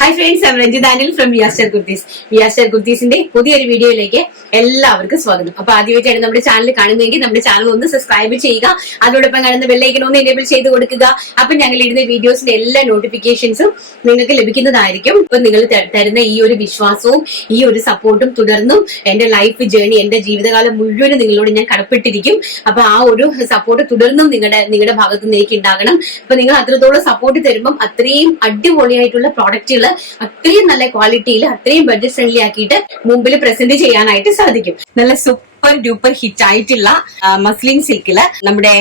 Hi friends, I am Ranjith Daniel from Viaster Kurtis. Viaster കുർത്തീസിന്റെ പുതിയൊരു വീഡിയോയിലേക്ക് എല്ലാവർക്കും സ്വാഗതം. അപ്പൊ ആദ്യമായിട്ടാണ് നമ്മുടെ ചാനൽ കാണുന്നതെങ്കിൽ നമ്മുടെ ചാനൽ ഒന്ന് സബ്സ്ക്രൈബ് ചെയ്യുക. അതോടൊപ്പം കാണുന്ന ബെല്ലൈക്കൺ ഒന്ന് എനേബിൾ ചെയ്ത് കൊടുക്കുക. അപ്പൊ ഞങ്ങൾ ഇടുന്ന വീഡിയോസിന്റെ എല്ലാ നോട്ടിഫിക്കേഷൻസും നിങ്ങൾക്ക് ലഭിക്കുന്നതായിരിക്കും. അപ്പൊ നിങ്ങൾ തരുന്ന ഈ ഒരു വിശ്വാസവും ഈ ഒരു സപ്പോർട്ടും തുടർന്നും എന്റെ ലൈഫ് ജേർണി, എന്റെ ജീവിതകാലം മുഴുവനും നിങ്ങളോട് ഞാൻ കടപ്പെട്ടിരിക്കും. അപ്പൊ ആ ഒരു സപ്പോർട്ട് തുടർന്നും നിങ്ങളുടെ ഭാഗത്ത് നിന്ന് എനിക്ക് ഉണ്ടാകണം. അപ്പൊ നിങ്ങൾ അത്രത്തോളം സപ്പോർട്ട് തരുമ്പം അത്രയും അടിപൊളിയായിട്ടുള്ള പ്രോഡക്റ്റുകൾ അത്രയും നല്ല ക്വാളിറ്റിയിൽ അത്രയും ബഡ്ജറ്റ് ഫ്രണ്ട്ലി ആക്കിയിട്ട് മുമ്പിൽ പ്രസന്റ് ചെയ്യാനായിട്ട് സാധിക്കും. നല്ല സൂപ്പർ ഡ്യൂപ്പർ ഹിറ്റ് ആയിട്ടുള്ള മസ്ലിൻ സിൽക്കില് നമ്മുടെ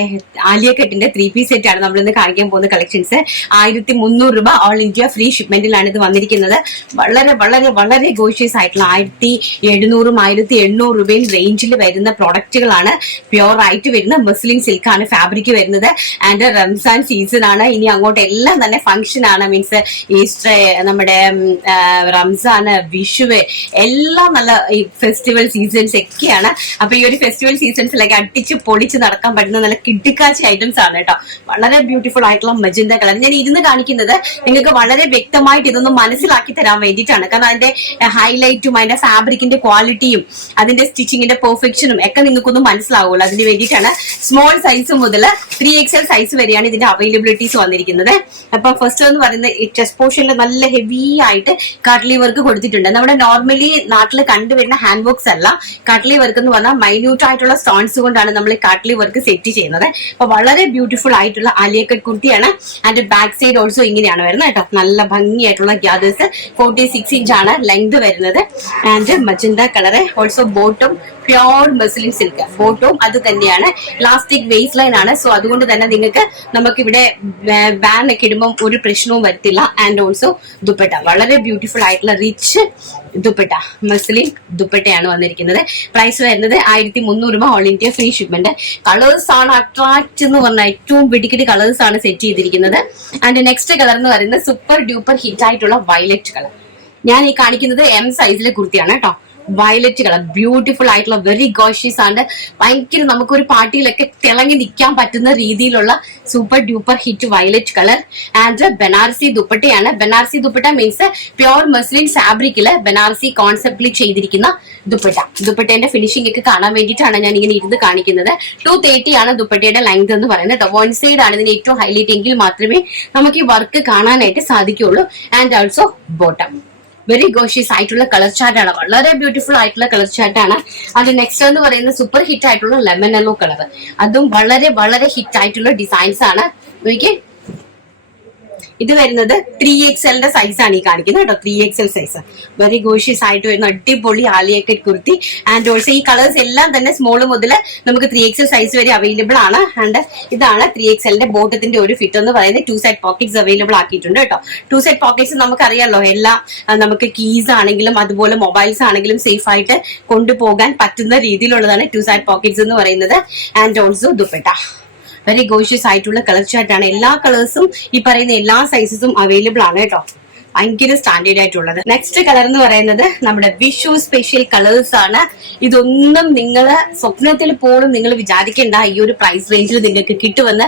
ആലിയ കട്ടിന്റെ 3 പീസ് സെറ്റ് ആണ് നമ്മൾ ഇന്ന് കാണിക്കാൻ പോകുന്ന കളക്ഷൻസ്. 1300 രൂപ ഓൾ ഇന്ത്യ ഫ്രീ ഷിപ്മെന്റിലാണ് ഇത് വന്നിരിക്കുന്നത്. വളരെ വളരെ വളരെ ഗോഷ്യസ് ആയിട്ടുള്ള 1700 1800 രൂപയിൽ റേഞ്ചിൽ വരുന്ന പ്രോഡക്റ്റുകളാണ്. പ്യോർ ആയിട്ട് വരുന്ന മസ്ലിൻ സിൽക്കാണ് ഫാബ്രിക് വരുന്നത്. ആൻഡ് റംസാൻ സീസൺ ആണ്. ഇനി അങ്ങോട്ട് എല്ലാം തന്നെ ഫംഗ്ഷൻ ആണ്. മീൻസ് ഈസ്റ്റർ, നമ്മുടെ റംസാന്, വിഷുവ്, എല്ലാം നല്ല ഫെസ്റ്റിവൽ സീസൺസ് ഒക്കെയാണ്. അപ്പൊ ഈ ഒരു ഫെസ്റ്റിവൽ സീസൺസിലൊക്കെ അടിച്ച് പൊളിച്ച് നടക്കാൻ പറ്റുന്ന നല്ല കിടുക്കാച്ചി ഐറ്റംസ് ആണ് കേട്ടോ. വളരെ ബ്യൂട്ടിഫുൾ ആയിട്ടുള്ള മജന്ത കളർ. ഞാൻ ഇരുന്ന് കാണിക്കുന്നത് നിങ്ങൾക്ക് വളരെ വ്യക്തമായിട്ട് ഇതൊന്നും മനസ്സിലാക്കി തരാൻ വേണ്ടിയിട്ടാണ്. കാരണം അതിന്റെ ഹൈലൈറ്റും അതിന്റെ ഫാബ്രിക്കിന്റെ ക്വാളിറ്റിയും അതിന്റെ സ്റ്റിച്ചിങ്ങിന്റെ പെർഫെക്ഷനും ഒക്കെ നിങ്ങൾക്കൊന്നും മനസ്സിലാവുള്ളൂ. അതിന് വേണ്ടിയിട്ടാണ് സ്മോൾ സൈസ് മുതൽ 3XL സൈസ് വരെയാണ് ഇതിന്റെ അവൈലബിലിറ്റീസ് വന്നിരിക്കുന്നത്. അപ്പൊ ഫസ്റ്റ് എന്ന് പറയുന്നത് ചെസ്റ്റ് പോർഷനിൽ നല്ല ഹെവി ആയിട്ട് കാട്ട്ലി വർക്ക് കൊടുത്തിട്ടുണ്ട്. നമ്മുടെ നോർമലി നാട്ടിൽ കണ്ടുവരുന്ന ഹാൻഡ് വർക്ക്സ് അല്ല. കാട്ട്ലി വർക്ക് എന്ന് പറഞ്ഞാൽ മൈന്യൂട്ട് ആയിട്ടുള്ള സ്റ്റോൺസ് കൊണ്ടാണ് നമ്മൾ കാട്ട്ലി വർക്ക് സെറ്റ് ചെയ്യുന്നത്. അപ്പൊ വളരെ ബ്യൂട്ടിഫുൾ ആയിട്ടുള്ള ആലിയ കട്ട് കുർത്തിയാണ്. ആൻഡ് ബാക്ക് സൈഡ് ഓൾസോ ഇങ്ങനെയാണ് വരുന്നത് കേട്ടോ. നല്ല ഭംഗിയായിട്ടുള്ള ഗ്യാദേഴ്സ്. 46 ഇഞ്ച് ആണ് ലെങ്ത് വരുന്നത്. And magenta colour. ഓൾസോ ബോട്ടും പ്യോർ മസ്ലിൻ സിൽക്ക്. ബോട്ടും അത് തന്നെയാണ്. ഇലാസ്റ്റിക് വേസ്റ്റ് ലൈൻ ആണ്. സോ അതുകൊണ്ട് തന്നെ നിങ്ങൾക്ക് നമുക്കിവിടെ ബാൻ ഒക്കെ ഇടുമ്പോൾ ഒരു പ്രശ്നവും വരത്തില്ല. ആൻഡ് ഓൾസോ ദുപ്പട്ട വളരെ ബ്യൂട്ടിഫുൾ ആയിട്ടുള്ള റിച്ച് ദുപ്പട്ട, മസ്ലിൻ ദുപ്പട്ടയാണ് വന്നിരിക്കുന്നത്. പ്രൈസ് വരുന്നത് 1300 രൂപ all India free shipment. Colours ആണ് അട്രാക്ട് എന്ന് പറഞ്ഞാൽ ഏറ്റവും വെടിക്കെട്ട് കളേഴ്സ് ആണ് സെറ്റ് ചെയ്തിരിക്കുന്നത്. ആൻഡ് നെക്സ്റ്റ് കളർ എന്ന് പറയുന്നത് സൂപ്പർ ഡ്യൂപ്പർ ഹിറ്റ് ആയിട്ടുള്ള വയലറ്റ് കളർ. ഞാൻ ഈ കാണിക്കുന്നത് M സൈസിലെ കുർത്തിയാണ് കേട്ടോ. വയലറ്റ് കളർ ബ്യൂട്ടിഫുൾ ആയിട്ടുള്ള വെരി ഗോഷ്യസ് ആണ്. ഭയങ്കര നമുക്കൊരു പാർട്ടിയിലൊക്കെ തിളങ്ങി നിൽക്കാൻ പറ്റുന്ന രീതിയിലുള്ള super duper hit violet colour. And Banarasi ദുപ്പട്ടയാണ്. Banarasi dupatta means pure muslin ഫാബ്രിക്കില് ബനാറസി കോൺസെപ്റ്റിൽ ചെയ്തിരിക്കുന്ന ദുപ്പട്ട. ദുപ്പട്ടേന്റെ ഫിനിഷിംഗ് ഒക്കെ കാണാൻ വേണ്ടിയിട്ടാണ് ഞാൻ ഇങ്ങനെ ഇരുന്ന് കാണിക്കുന്നത്. 230 ആണ് ദുപ്പട്ടയുടെ ലെങ്ത് എന്ന് പറയുന്നത്. വൺ സൈഡ് ആണ് ഇതിന് ഏറ്റവും ഹൈലൈറ്റ് എങ്കിൽ മാത്രമേ നമുക്ക് ഈ വർക്ക് കാണാനായിട്ട് സാധിക്കുള്ളൂ. And also bottom very gorgeous ആയിട്ടുള്ള കളർ ചാർട്ടാണ്. വളരെ ബ്യൂട്ടിഫുൾ ആയിട്ടുള്ള കളർ ചാർട്ടാണ്. അത് നെക്സ്റ്റ് എന്ന് പറയുന്നത് സൂപ്പർ ഹിറ്റ് ആയിട്ടുള്ള ലെമൺ യെല്ലോ കളർ. അതും വളരെ വളരെ ഹിറ്റ് ആയിട്ടുള്ള ഡിസൈൻസ് ആണ്. നോക്കിയേ, ഇത് വരുന്നത് 3XL സൈസ് ആണ് ഈ കാണിക്കുന്നത് കേട്ടോ. 3XL സൈസ് വെരി ഗോഷ്യസ് ആയിട്ട് വരുന്ന അടിപൊളി Alia cut kurti. And also ഈ കളേഴ്സ് എല്ലാം തന്നെ സ്മോൾ മുതൽ നമുക്ക് 3XL സൈസ് വരെ അവൈലബിൾ ആണ്. ആൻഡ് ഇതാണ് 3XLന്റെ ബോട്ടത്തിന്റെ ഒരു ഫിറ്റ് എന്ന് പറയുന്നത്. 2 സൈഡ് പോക്കറ്റ്സ് അവൈലബിൾ ആക്കിയിട്ടുണ്ട് കേട്ടോ. 2 സൈഡ് പോക്കറ്റ്സ് നമുക്കറിയാലോ, എല്ലാം നമുക്ക് കീസ് ആണെങ്കിലും അതുപോലെ മൊബൈൽസ് ആണെങ്കിലും സേഫ് ആയിട്ട് കൊണ്ടുപോകാൻ പറ്റുന്ന രീതിയിലുള്ളതാണ് 2 സൈഡ് പോക്കറ്റ്സ് എന്ന് പറയുന്നത്. And also dupatta very gorgeous ആയിട്ടുള്ള കളർ ചാർട്ടാണ്. എല്ലാ കളേഴ്സും ഈ പറയുന്ന എല്ലാ സൈസസും അവൈലബിൾ ആണ് കേട്ടോ. ഭയങ്കര സ്റ്റാൻഡേർഡ് ആയിട്ടുള്ളത്. നെക്സ്റ്റ് കളർ എന്ന് പറയുന്നത് നമ്മുടെ വിഷു സ്പെഷ്യൽ കളേഴ്സ് ആണ്. ഇതൊന്നും നിങ്ങൾ സ്വപ്നത്തിൽ പോലും നിങ്ങൾ വിചാരിക്കേണ്ട ഈ ഒരു പ്രൈസ് റേഞ്ചിൽ നിങ്ങൾക്ക് കിട്ടുമെന്ന്.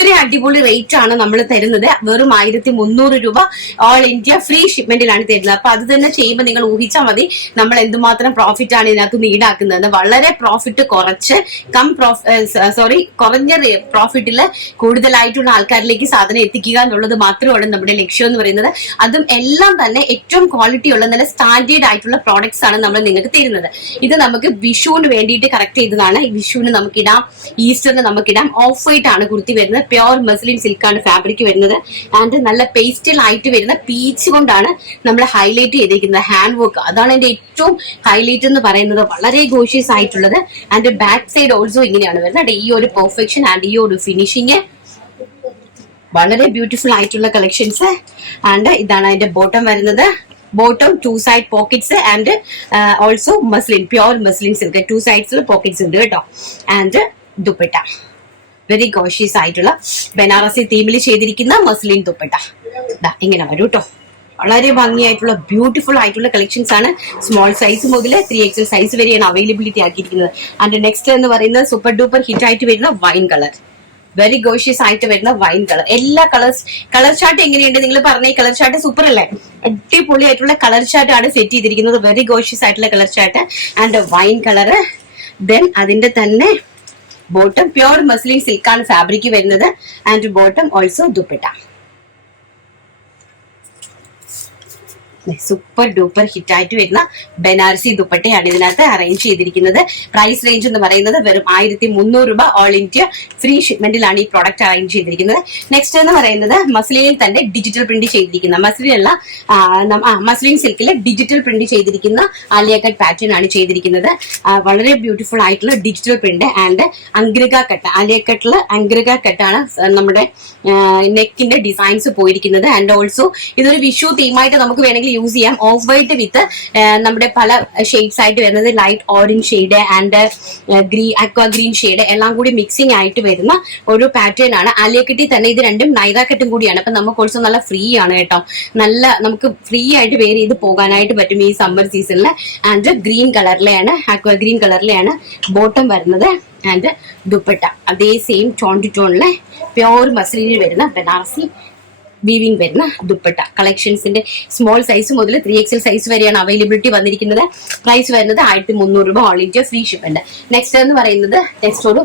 ഇത്രയും അടിപൊളി റേറ്റ് ആണ് നമ്മൾ തരുന്നത്. വെറും 1300 രൂപ ഓൾ ഇന്ത്യ ഫ്രീ ഷിപ്മെന്റിലാണ് തരുന്നത്. അപ്പൊ അത് തന്നെ ചെയ്യുമ്പോൾ നിങ്ങൾ ഊഹിച്ചാൽ മതി നമ്മൾ എന്തുമാത്രം പ്രോഫിറ്റ് ആണ് ഇതിനകത്ത് ഈടാക്കുന്നത്. വളരെ പ്രോഫിറ്റ് കുറച്ച് കുറഞ്ഞ പ്രോഫിറ്റില് കൂടുതലായിട്ടുള്ള ആൾക്കാരിലേക്ക് സാധനം എത്തിക്കുക എന്നുള്ളത് മാത്രമാണ് നമ്മുടെ ലക്ഷ്യം എന്ന് പറയുന്നത്. അതും എല്ലാം തന്നെ ഏറ്റവും ക്വാളിറ്റി ഉള്ള നല്ല സ്റ്റാൻഡേർഡ് ആയിട്ടുള്ള പ്രോഡക്ട്സ് ആണ് നമ്മൾ നിങ്ങൾക്ക് തരുന്നത്. ഇത് നമുക്ക് വിഷുവിന് വേണ്ടിയിട്ട് കറക്റ്റ് ചെയ്തതാണ്. വിഷുവിന് നമുക്കിടാം, ഈസ്റ്ററിന് നമുക്കിടാം. ഓഫ് വൈറ്റ് ആണ് കുർത്തി വരുന്നത്. പ്യോർ മസ്ലിൻ സിൽക്കാണ് ഫാബ്രിക് വരുന്നത്. ആൻഡ് നല്ല പേസ്റ്റൽ ആയിട്ട് വരുന്ന പീച്ച് കൊണ്ടാണ് നമ്മൾ ഹൈലൈറ്റ് ചെയ്തിരിക്കുന്നത്. ഹാൻഡ് വർക്ക് അതാണ് എന്റെ ഏറ്റവും ഹൈലൈറ്റ് എന്ന് പറയുന്നത്. വളരെ ഗോഷ്യസ് ആയിട്ടുള്ളത്. ആൻഡ് ബാക്ക് സൈഡ് ഓൾസോ ഇങ്ങനെയാണ് വരുന്നത്. ഈ ഒരു പെർഫെക്ഷൻ ആൻഡ് ഈ ഒരു ഫിനിഷിങ് വളരെ ബ്യൂട്ടിഫുൾ ആയിട്ടുള്ള കളക്ഷൻസ്. ആൻഡ് ഇതാണ് അതിന്റെ ബോട്ടം വരുന്നത്. Bottom 2 side pockets and also muslin pure muslin silk 2 സൈഡ്സിൽ പോക്കറ്റ്സ് ഉണ്ട് കേട്ടോ. ആൻഡ് ദുപ്പട്ട വെരി ഗോഷ്യസ് ആയിട്ടുള്ള ബനാറസി തീമിൽ ചെയ്തിരിക്കുന്ന മസ്ലിൻ ദുപ്പട്ട ഇങ്ങനെ വരും കേട്ടോ. വളരെ ഭംഗിയായിട്ടുള്ള ബ്യൂട്ടിഫുൾ ആയിട്ടുള്ള കളക്ഷൻസ് ആണ്. സ്മോൾ സൈസ് മുതൽ 3XL സൈസ് വരെയാണ് അവൈലബിലിറ്റി ആക്കിയിരിക്കുന്നത്. ആൻഡ് നെക്സ്റ്റ് എന്ന് പറയുന്നത് സൂപ്പർ ഡൂപ്പർ ഹിറ്റ് ആയിട്ട് വരുന്ന വൈൻ കളർ. വെരി ഗോഷ്യസ് ആയിട്ട് വരുന്ന വൈൻ കളർ. എല്ലാ കളർ ചാർട്ട് എങ്ങനെയുണ്ട് നിങ്ങൾ പറഞ്ഞ? ഈ കളർ ചാർട്ട് സൂപ്പർ അല്ലേ? അടിപൊളിയായിട്ടുള്ള കളർ ചാർട്ട് ആണ് സെറ്റ് ചെയ്തിരിക്കുന്നത്. വെരി ഗോഷ്യസ് ആയിട്ടുള്ള colour chart and wine colour. Then അതിന്റെ തന്നെ ബോട്ടം പ്യോർ മസ്ലിൻ സിൽക്കാണ് ഫാബ്രിക് വരുന്നത് and bottom also dupatta. Super duper hit ആയിട്ട് വരുന്ന ബനാറസി ദുപ്പട്ടയാണ് ഇതിനകത്ത് അറേഞ്ച് ചെയ്തിരിക്കുന്നത്. പ്രൈസ് റേഞ്ച് എന്ന് പറയുന്നത് വെറും 1300 രൂപ. ഓൾ ഇന്ത്യ ഫ്രീ ഷിപ്മെന്റിലാണ് ഈ പ്രോഡക്റ്റ് അറേഞ്ച് ചെയ്തിരിക്കുന്നത്. നെക്സ്റ്റ് എന്ന് പറയുന്നത് മസ്ലിനിൽ തന്നെ ഡിജിറ്റൽ പ്രിന്റ് ചെയ്തിരിക്കുന്ന മസ്ലിൻ സിൽക്കിൽ ഡിജിറ്റൽ പ്രിന്റ് ചെയ്തിരിക്കുന്ന ആലിയ കട്ട് പാറ്റേൺ ആണ് ചെയ്തിരിക്കുന്നത്. വളരെ ബ്യൂട്ടിഫുൾ ആയിട്ടുള്ള digital print and angrakha cut. Alia കട്ടില് അംഗ്രിക കട്ടാണ് നമ്മുടെ നെക്കിന്റെ ഡിസൈൻസ് പോയിരിക്കുന്നത്. ആൻഡ് ഓൾസോ ഇതൊരു വിഷു തീമായിട്ട് നമുക്ക് വേണമെങ്കിൽ യൂസ് ചെയ്യാം. ഓഫ് വൈറ്റ് വിത്ത് നമ്മുടെ പല ഷെയ്ഡ്സ് ആയിട്ട് വരുന്നത് light orange shade and aqua green shade എല്ലാം കൂടി മിക്സിംഗ് ആയിട്ട് വരുന്ന ഒരു പാറ്റേൺ ആണ്. ആലിയക്കട്ടി തന്നെ ഇത് രണ്ടും നൈറ കട്ടും കൂടിയാണ്. അപ്പൊ നമുക്ക് ഓൾസോ നല്ല ഫ്രീ ആണ് കേട്ടോ. നല്ല നമുക്ക് ഫ്രീ ആയിട്ട് വെയർ ചെയ്ത് പോകാനായിട്ട് പറ്റും ഈ സമ്മർ സീസണിൽ. ആൻഡ് ഗ്രീൻ കളറിലെയാണ്, അക്വാ ഗ്രീൻ കളറിലെയാണ് ബോട്ടം വരുന്നത്. ആൻഡ് ദുപ്പട്ട അതേ സെയിം ടോൺ ടു ടോണിലെ പ്യോർ മസ്ലിനിൽ വരുന്ന ബനാറസി വീവിംഗ് വരുന്ന ദുപ്പട്ട. കളക്ഷൻസിന്റെ സ്മോൾ സൈസ് മുതൽ 3XL സൈസ് വരെയാണ് അവൈലബിലിറ്റി വന്നിരിക്കുന്നത്. പ്രൈസ് വരുന്നത് 1300 രൂപ. All India free shipment. Next എന്ന് പറയുന്നത് നെക്സ്റ്റ് ഒരു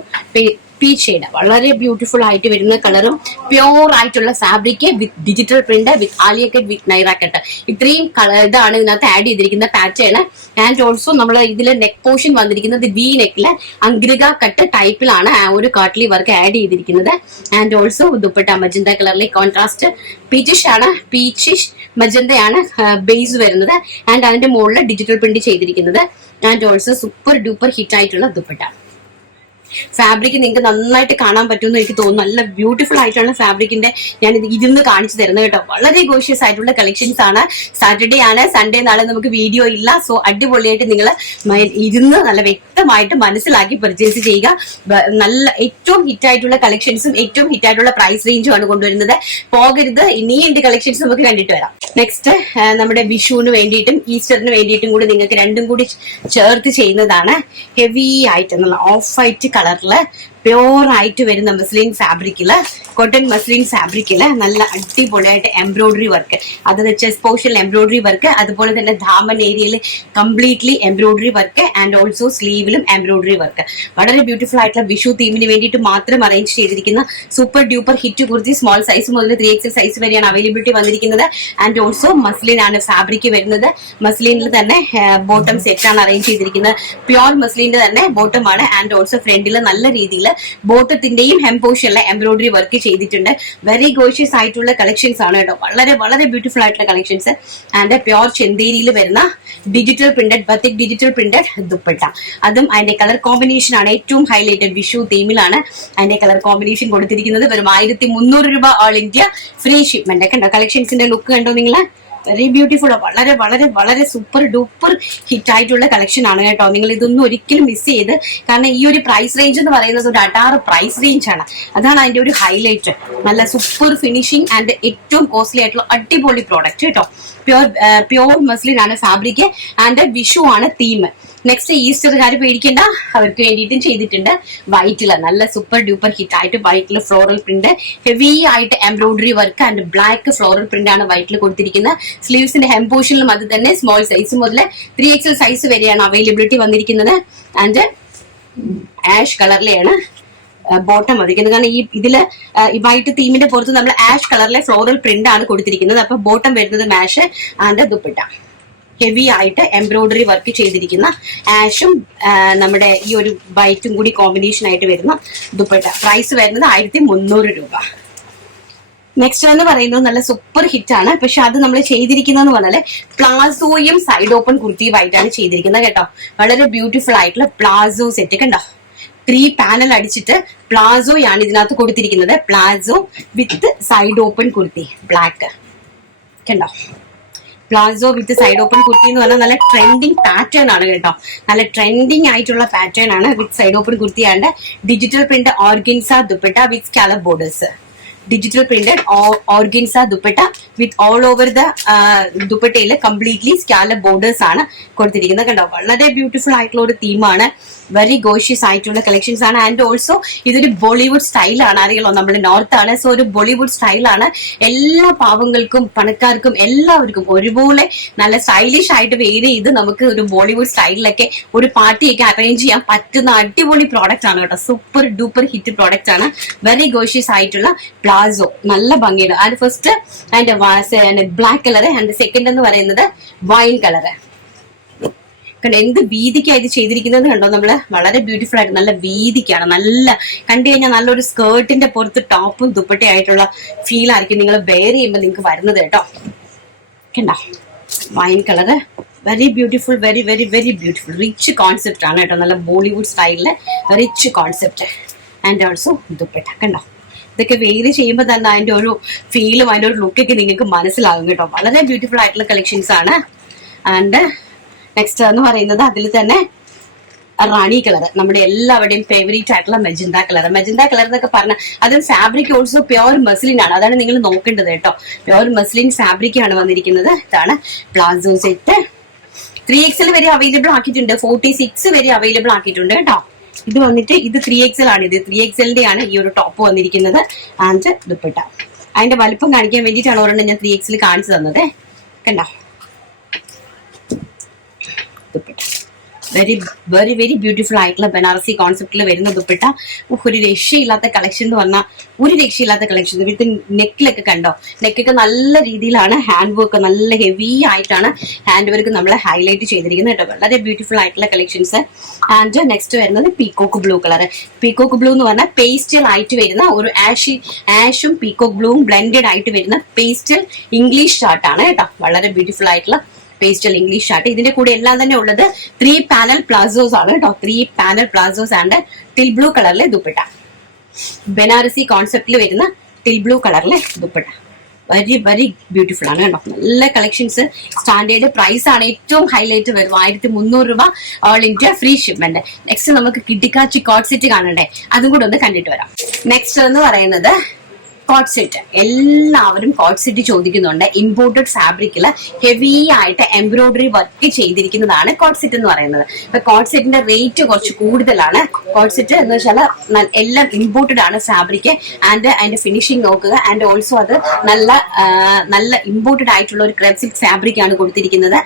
പീച്ച് ഷെയ്ഡ്. വളരെ ബ്യൂട്ടിഫുൾ ആയിട്ട് വരുന്ന കളറും പ്യോർ ആയിട്ടുള്ള fabric with digital print with Alia cut with Naira cut. ഇത്രയും ഇതാണ് ഇതിനകത്ത് ആഡ് ചെയ്തിരിക്കുന്ന പാറ്റേൺ. ആൻഡ് ഓൾസോ നമ്മൾ ഇതിലെ നെക്ക് പോർഷൻ വന്നിരിക്കുന്നത് വി നെക്കില് അംഗ്രിക കട്ട് ടൈപ്പിലാണ് ഒരു കാട്ട്ലി വർക്ക് ആഡ് ചെയ്തിരിക്കുന്നത്. ആൻഡ് ഓൾസോ ദുപ്പട്ട മജന്ത കളറിലെ കോൺട്രാസ്റ്റ് പീച്ചിഷ് ആണ്, പീച്ചിഷ് മജന്തയാണ് ബേസ് വരുന്നത്. ആൻഡ് അതിന്റെ മുകളിൽ ഡിജിറ്റൽ പ്രിന്റ് ചെയ്തിരിക്കുന്നത്. And also super duper hit ആയിട്ടുള്ള ദുപ്പട്ട. ഫാബ്രിക് നിങ്ങൾക്ക് നന്നായിട്ട് കാണാൻ പറ്റുമെന്ന് എനിക്ക് തോന്നുന്നു. നല്ല ബ്യൂട്ടിഫുൾ ആയിട്ടുള്ള ഫാബ്രിക്കിന്റെ ഞാൻ ഇത് ഇരുന്ന് കാണിച്ചു തരുന്നത് കേട്ടോ. വളരെ ഗോഷ്യസ് ആയിട്ടുള്ള കളക്ഷൻസ് ആണ്. സാറ്റർഡേ ആണ്, സൺഡേ നാളെ നമുക്ക് വീഡിയോ ഇല്ല. സോ അടിപൊളിയായിട്ട് നിങ്ങൾ ഇരുന്ന് നല്ല വ്യക്തമായിട്ട് മനസ്സിലാക്കി പർച്ചേസ് ചെയ്യുക. നല്ല ഏറ്റവും ഹിറ്റ് ആയിട്ടുള്ള കളക്ഷൻസും ഏറ്റവും ഹിറ്റ് ആയിട്ടുള്ള പ്രൈസ് റേഞ്ചും ആണ് കൊണ്ടുവരുന്നത്. പോകരുത്, ഇനിയുണ്ട് കളക്ഷൻസ് നമുക്ക് കണ്ടിട്ട് വരാം. നെക്സ്റ്റ് നമ്മുടെ വിഷുവിന് വേണ്ടിയിട്ടും ഈസ്റ്ററിന് വേണ്ടിയിട്ടും കൂടി നിങ്ങൾക്ക് രണ്ടും കൂടി ചേർത്ത് ചെയ്യുന്നതാണ്. ഹെവി ആയിട്ട് നല്ല ഓഫ് വൈറ്റ് കളറില് പ്യോർ ആയിട്ട് വരുന്ന മസ്ലിൻ ഫാബ്രിക്കില്, കോട്ടൺ മസ്ലിൻ ഫാബ്രിക്കില് നല്ല അടിപൊളിയായിട്ട് എംബ്രോയിഡറി വർക്ക്, അത് ചെസ്റ്റ് പോർഷൻ എംബ്രോയിഡറി വർക്ക്, അതുപോലെ തന്നെ ധാമൻ ഏരിയയിൽ completely embroidery work and also സ്ലീവിലും എംബ്രോയിഡറി വർക്ക്. വളരെ ബ്യൂട്ടിഫുൾ ആയിട്ടുള്ള വിഷു തീമിന് വേണ്ടിയിട്ട് മാത്രം അറേഞ്ച് ചെയ്തിരിക്കുന്ന super duper hit kurti. Small size മുതൽ 3XL സൈസ് വരെയാണ് അവൈലബിലിറ്റി വന്നിരിക്കുന്നത്. ആൻഡ് ഓൾസോ മസ്ലിൻ ആണ് ഫാബ്രിക് വരുന്നത്. മസ്ലിനിൽ തന്നെ ബോട്ടം സെറ്റ് ആണ് അറേഞ്ച് ചെയ്തിരിക്കുന്നത്. പ്യോർ മസ്ലിന്റെ തന്നെ ബോട്ടം ആണ്. ആൻഡ് ഓൾസോ ഫ്രണ്ടിൽ നല്ല രീതിയിൽ ബോട്ടത്തിന്റെയും ഹെം പോർഷനിലെ എംബ്രോയിഡറി വർക്ക് ചെയ്തിട്ടുണ്ട്. വെരി ഗോഷ്യസ് ആയിട്ടുള്ള കളക്ഷൻസ് ആണ് കേട്ടോ. വളരെ വളരെ ബ്യൂട്ടിഫുൾ ആയിട്ടുള്ള കളക്ഷൻസ്. ആൻഡ് പ്യോർ ചെന്തേരിയിൽ വരുന്ന digital printed batik digital printed dupatta. അതും അതിന്റെ കളർ കോമ്പിനേഷൻ ആണ് ഏറ്റവും ഹൈലൈറ്റഡ്. വിഷു തീമിലാണ് അതിന്റെ കളർ കോമ്പിനേഷൻ കൊടുത്തിരിക്കുന്നത്. വെറും 1300 രൂപ. All India free shipment. കണ്ടോ കളക്ഷൻസിന്റെ ലുക്ക് കണ്ടോ നിങ്ങള്? Very beautiful. വളരെ വളരെ വളരെ സൂപ്പർ ഡൂപ്പർ ഹിറ്റ് ആയിട്ടുള്ള കളക്ഷൻ ആണ് കേട്ടോ. നിങ്ങൾ ഇതൊന്നും ഒരിക്കലും മിസ് ചെയ്ത്, കാരണം ഈ ഒരു പ്രൈസ് റേഞ്ച് എന്ന് പറയുന്നത് ഒരു അടാറ് പ്രൈസ് റേഞ്ച് ആണ്. അതാണ് അതിന്റെ ഒരു ഹൈലൈറ്റ്. നല്ല സൂപ്പർ ഫിനിഷിംഗ് ആൻഡ് ഏറ്റവും കോസ്റ്റ്ലി ആയിട്ടുള്ള അടിപൊളി പ്രോഡക്റ്റ് കേട്ടോ. പ്യോർ മസ്ലിൻ ആണ് ഫാബ്രിക് ആൻഡ് വിഷു ആണ് തീം. നെക്സ്റ്റ് ഈസ്റ്റർകാർ പേടിക്കേണ്ട, അവർക്ക് വേണ്ടിയിട്ടും ചെയ്തിട്ടുണ്ട്. വൈറ്റില് നല്ല സൂപ്പർ ഡ്യൂപ്പർ ഹിറ്റ് ആയിട്ട് വൈറ്റില് ഫ്ലോറൽ പ്രിന്റ്, ഹെവി ആയിട്ട് embroidery work and black floral print ആണ് വൈറ്റിൽ കൊടുത്തിരിക്കുന്നത്. സ്ലീവ്സിന്റെ ഹെം പോർഷനിലും അത് തന്നെ സ്മോൾ സൈസ് മുതൽ 3XL സൈസ് വരെയാണ് അവൈലബിലിറ്റി വന്നിരിക്കുന്നത്. ആൻഡ് ആഷ് കളറിലെയാണ് ബോട്ടം വന്നിരിക്കുന്നത്. കാരണം ഇതില് ഈ വൈറ്റ് തീമിന്റെ പുറത്ത് നമ്മൾ ആഷ് കളറിലെ ഫ്ലോറൽ പ്രിന്റ് ആണ് കൊടുത്തിരിക്കുന്നത്. അപ്പൊ ബോട്ടം വരുന്നത് മാഷ് ആൻഡ് ദുപ്പട്ട. ഹെവി ആയിട്ട് എംബ്രോയിഡറി വർക്ക് ചെയ്തിരിക്കുന്ന ആഷും നമ്മുടെ ഈ ഒരു വൈറ്റും കൂടി കോമ്പിനേഷൻ ആയിട്ട് വരുന്ന ദുപ്പട്ട. പ്രൈസ് വരുന്നത് 1300 രൂപ. നെക്സ്റ്റ് എന്ന് പറയുന്നത് നല്ല സൂപ്പർ ഹിറ്റ് ആണ്. പക്ഷെ അത് നമ്മൾ ചെയ്തിരിക്കുന്നതെന്ന് പറഞ്ഞാല് പ്ലാസോയും സൈഡ് ഓപ്പൺ കുർത്തിയുമായിട്ടാണ് ചെയ്തിരിക്കുന്നത് കേട്ടോ. വളരെ ബ്യൂട്ടിഫുൾ ആയിട്ടുള്ള പ്ലാസോ സെറ്റ് കണ്ടോ. 3 പാനൽ അടിച്ചിട്ട് പ്ലാസോയാണ് ഇതിനകത്ത് കൊടുത്തിരിക്കുന്നത്. Palazzo with side open kurti black കണ്ടോ. Palazzo with side open kurti എന്ന് പറഞ്ഞാൽ നല്ല ട്രെൻഡിങ് പാറ്റേൺ ആണ് കേട്ടോ. നല്ല ട്രെൻഡിങ് ആയിട്ടുള്ള പാറ്റേൺ ആണ്. With side open kurti and digital print organza dupatta with scallop borders. Digital printed organza dupatta with all over the ദുപ്പട്ടയിൽ കംപ്ലീറ്റ്ലി സ്കാലപ്പ് ബോർഡേഴ്സ് ആണ് കൊടുത്തിരിക്കുന്നത്. കണ്ടോ, വളരെ ബ്യൂട്ടിഫുൾ ആയിട്ടുള്ള ഒരു തീമാണ്. വെരി ഗോഷ്യസ് ആയിട്ടുള്ള കളക്ഷൻസ് ആണ്. ആൻഡ് ഓൾസോ ഇതൊരു ബോളിവുഡ് സ്റ്റൈലാണ്. അറിയാലോ, നമ്മൾ നോർത്ത് ആണ്, സോ ഒരു ബോളിവുഡ് സ്റ്റൈലാണ്. എല്ലാ പാവങ്ങൾക്കും പണക്കാർക്കും എല്ലാവർക്കും ഒരുപോലെ നല്ല സ്റ്റൈലിഷ് ആയിട്ട് വെയർ ചെയ്ത് നമുക്ക് ഒരു ബോളിവുഡ് സ്റ്റൈലിലൊക്കെ ഒരു പാർട്ടിയൊക്കെ അറേഞ്ച് ചെയ്യാൻ പറ്റുന്ന അടിപൊളി പ്രോഡക്റ്റ് ആണ് കേട്ടോ. സൂപ്പർ ഡൂപ്പർ ഹിറ്റ് പ്രോഡക്റ്റ് ആണ്. വെരി ഗോഷ്യസ് ആയിട്ടുള്ള പ്ലാസോ, നല്ല ഭംഗിയാണ്. And first and black colour and second എന്ന് പറയുന്നത് വൈൻ കളർ. കണ്ടോ എന്ത് വീതിക്കാണ് ഇത് ചെയ്തിരിക്കുന്നത് കണ്ടോ. നമ്മള് വളരെ ബ്യൂട്ടിഫുൾ ആയിട്ട് നല്ല വീതിക്കാണ്. നല്ല കണ്ടു കഴിഞ്ഞാൽ നല്ലൊരു സ്കേർട്ടിന്റെ പുറത്ത് ടോപ്പും ദുപ്പട്ടയായിട്ടുള്ള ഫീൽ ആയിരിക്കും നിങ്ങൾ വെയർ ചെയ്യുമ്പോൾ നിങ്ങൾക്ക് വരുന്നത് കേട്ടോ. കണ്ടോ wine colour, very beautiful, very very very beautiful. Rich concept ആണ് കേട്ടോ. നല്ല ബോളിവുഡ് സ്റ്റൈലില് rich concept. And also dupatta. കണ്ടോ ഇതൊക്കെ വെയിൽ ചെയ്യുമ്പോൾ തന്നെ അതിന്റെ ഒരു ഫീലും അതിന്റെ ഒരു ലുക്കൊക്കെ നിങ്ങൾക്ക് മനസ്സിലാകും കേട്ടോ. വളരെ ബ്യൂട്ടിഫുൾ ആയിട്ടുള്ള കളക്ഷൻസ് ആണ്. ആൻഡ് നെക്സ്റ്റ് എന്ന് പറയുന്നത് അതിൽ തന്നെ റാണി കളർ, നമ്മുടെ എല്ലാവരുടെയും ഫേവറേറ്റ് ആയിട്ടുള്ള മെജന്ത കളർ. മെജന്ത കളർ എന്നൊക്കെ പറഞ്ഞാൽ അതിൽ ഫാബ്രിക് ഓൾസോ പ്യോർ മസ്ലിൻ ആണ്. അതാണ് നിങ്ങൾ നോക്കേണ്ടത് കേട്ടോ. പ്യോർ മസ്ലിൻ ഫാബ്രിക് ആണ് വന്നിരിക്കുന്നത്. ഇതാണ് പ്ലാസോ സെറ്റ്. 3XL വരെ അവൈലബിൾ ആക്കിയിട്ടുണ്ട്, 46 വരെ അവൈലബിൾ ആക്കിയിട്ടുണ്ട് കേട്ടോ. ഇത് വന്നിട്ട് ഇത് 3XL ആണ്. ഇത് 3XLന്റെ ആണ് ഈ ഒരു ടോപ്പ് വന്നിരിക്കുന്നത്. ആൻഡ് ദുപ്പട്ട. അതിന്റെ വലുപ്പം കാണിക്കാൻ വേണ്ടിയിട്ടാണ് ഒരെണ്ണം ഞാൻ 3XL കാണിച്ചു തന്നത്. കണ്ടോ dupatta, very very very beautiful ആയിട്ടുള്ള ബനാറസി കോൺസെപ്റ്റിൽ വരുന്ന ദുപ്പട്ട. ഒരു രക്ഷയില്ലാത്ത കളക്ഷൻ എന്ന് പറഞ്ഞാൽ ഒരു രക്ഷയില്ലാത്ത കളക്ഷൻ. വിത്ത് നെക്കിലൊക്കെ കണ്ടോ, നെക്കൊക്കെ നല്ല രീതിയിലാണ് ഹാൻഡ് വർക്ക്, നല്ല ഹെവി ആയിട്ടാണ് ഹാൻഡ് വർക്ക് നമ്മൾ ഹൈലൈറ്റ് ചെയ്തിരിക്കുന്നത് കേട്ടോ. വളരെ ബ്യൂട്ടിഫുൾ ആയിട്ടുള്ള കളക്ഷൻസ്. ആൻഡ് നെക്സ്റ്റ് വരുന്നത് peacock blue colour. Peacock blue എന്ന് പറഞ്ഞാൽ പേസ്റ്റൽ ആയിട്ട് വരുന്ന ഒരു ആഷും പീക്കോക്ക് ബ്ലൂവും ബ്ലെൻഡഡ് ആയിട്ട് വരുന്ന പേസ്റ്റൽ ഇംഗ്ലീഷ് ഷർട്ടാണ് കേട്ടോ. വളരെ ബ്യൂട്ടിഫുൾ ആയിട്ടുള്ള പേസ്റ്റൽ ഇംഗ്ലീഷ് ഷർട്ട്. ഇതിന്റെ കൂടെ എല്ലാം തന്നെ ഉള്ളത് 3 പാനൽ പ്ലാസോസ് ആണ് കേട്ടോ. 3 പാനൽ പ്ലാസോസ് ആൻഡ് ടിൽ ബ്ലൂ കളറിലെ ദുപ്പട്ട. ബനാറസി കോൺസെപ്റ്റിൽ വരുന്ന ടിൽ ബ്ലൂ കളറിലെ ദുപ്പട്ട. വെരി വെരി ബ്യൂട്ടിഫുൾ ആണ് കേട്ടോ. നല്ല കളക്ഷൻസ്. സ്റ്റാൻഡേർഡ് പ്രൈസ് ആണ്. ഏറ്റവും ഹൈലൈറ്റ് വരും 1300 രൂപ all India free shipment. Next നമുക്ക് കിഡിക്കാച്ചി കോട്ട് സെറ്റ് കാണണ്ടേ, അതും കൂടെ ഒന്ന് കണ്ടിട്ട് വരാം. നെക്സ്റ്റ് എന്ന് പറയുന്നത് കോട്ട് സെറ്റ്. എല്ലാവരും കോട്ട് സെറ്റ് ചോദിക്കുന്നുണ്ട്. ഇമ്പോർട്ടഡ് ഫാബ്രിക്കില് ഹെവി ആയിട്ട് എംബ്രോയിഡറി വർക്ക് ചെയ്തിരിക്കുന്നതാണ് കോട്ട് സെറ്റ് എന്ന് പറയുന്നത്. അപ്പൊ കോട്ട് സെറ്റിന്റെ റേറ്റ് കുറച്ച് കൂടുതലാണ്. കോട്ട് സെറ്റ് എന്ന് വെച്ചാൽ എല്ലാം ഇമ്പോർട്ടഡ് ആണ് ഫാബ്രിക്. ആൻഡ് അതിന്റെ ഫിനിഷിംഗ് നോക്കുക. ആൻഡ് ഓൾസോ അത് നല്ല ഇമ്പോർട്ടഡ് ആയിട്ടുള്ള ഒരു ക്രെപ്പ് സിൽക്ക് ഫാബ്രിക് ആണ് കൊടുത്തിരിക്കുന്നത്.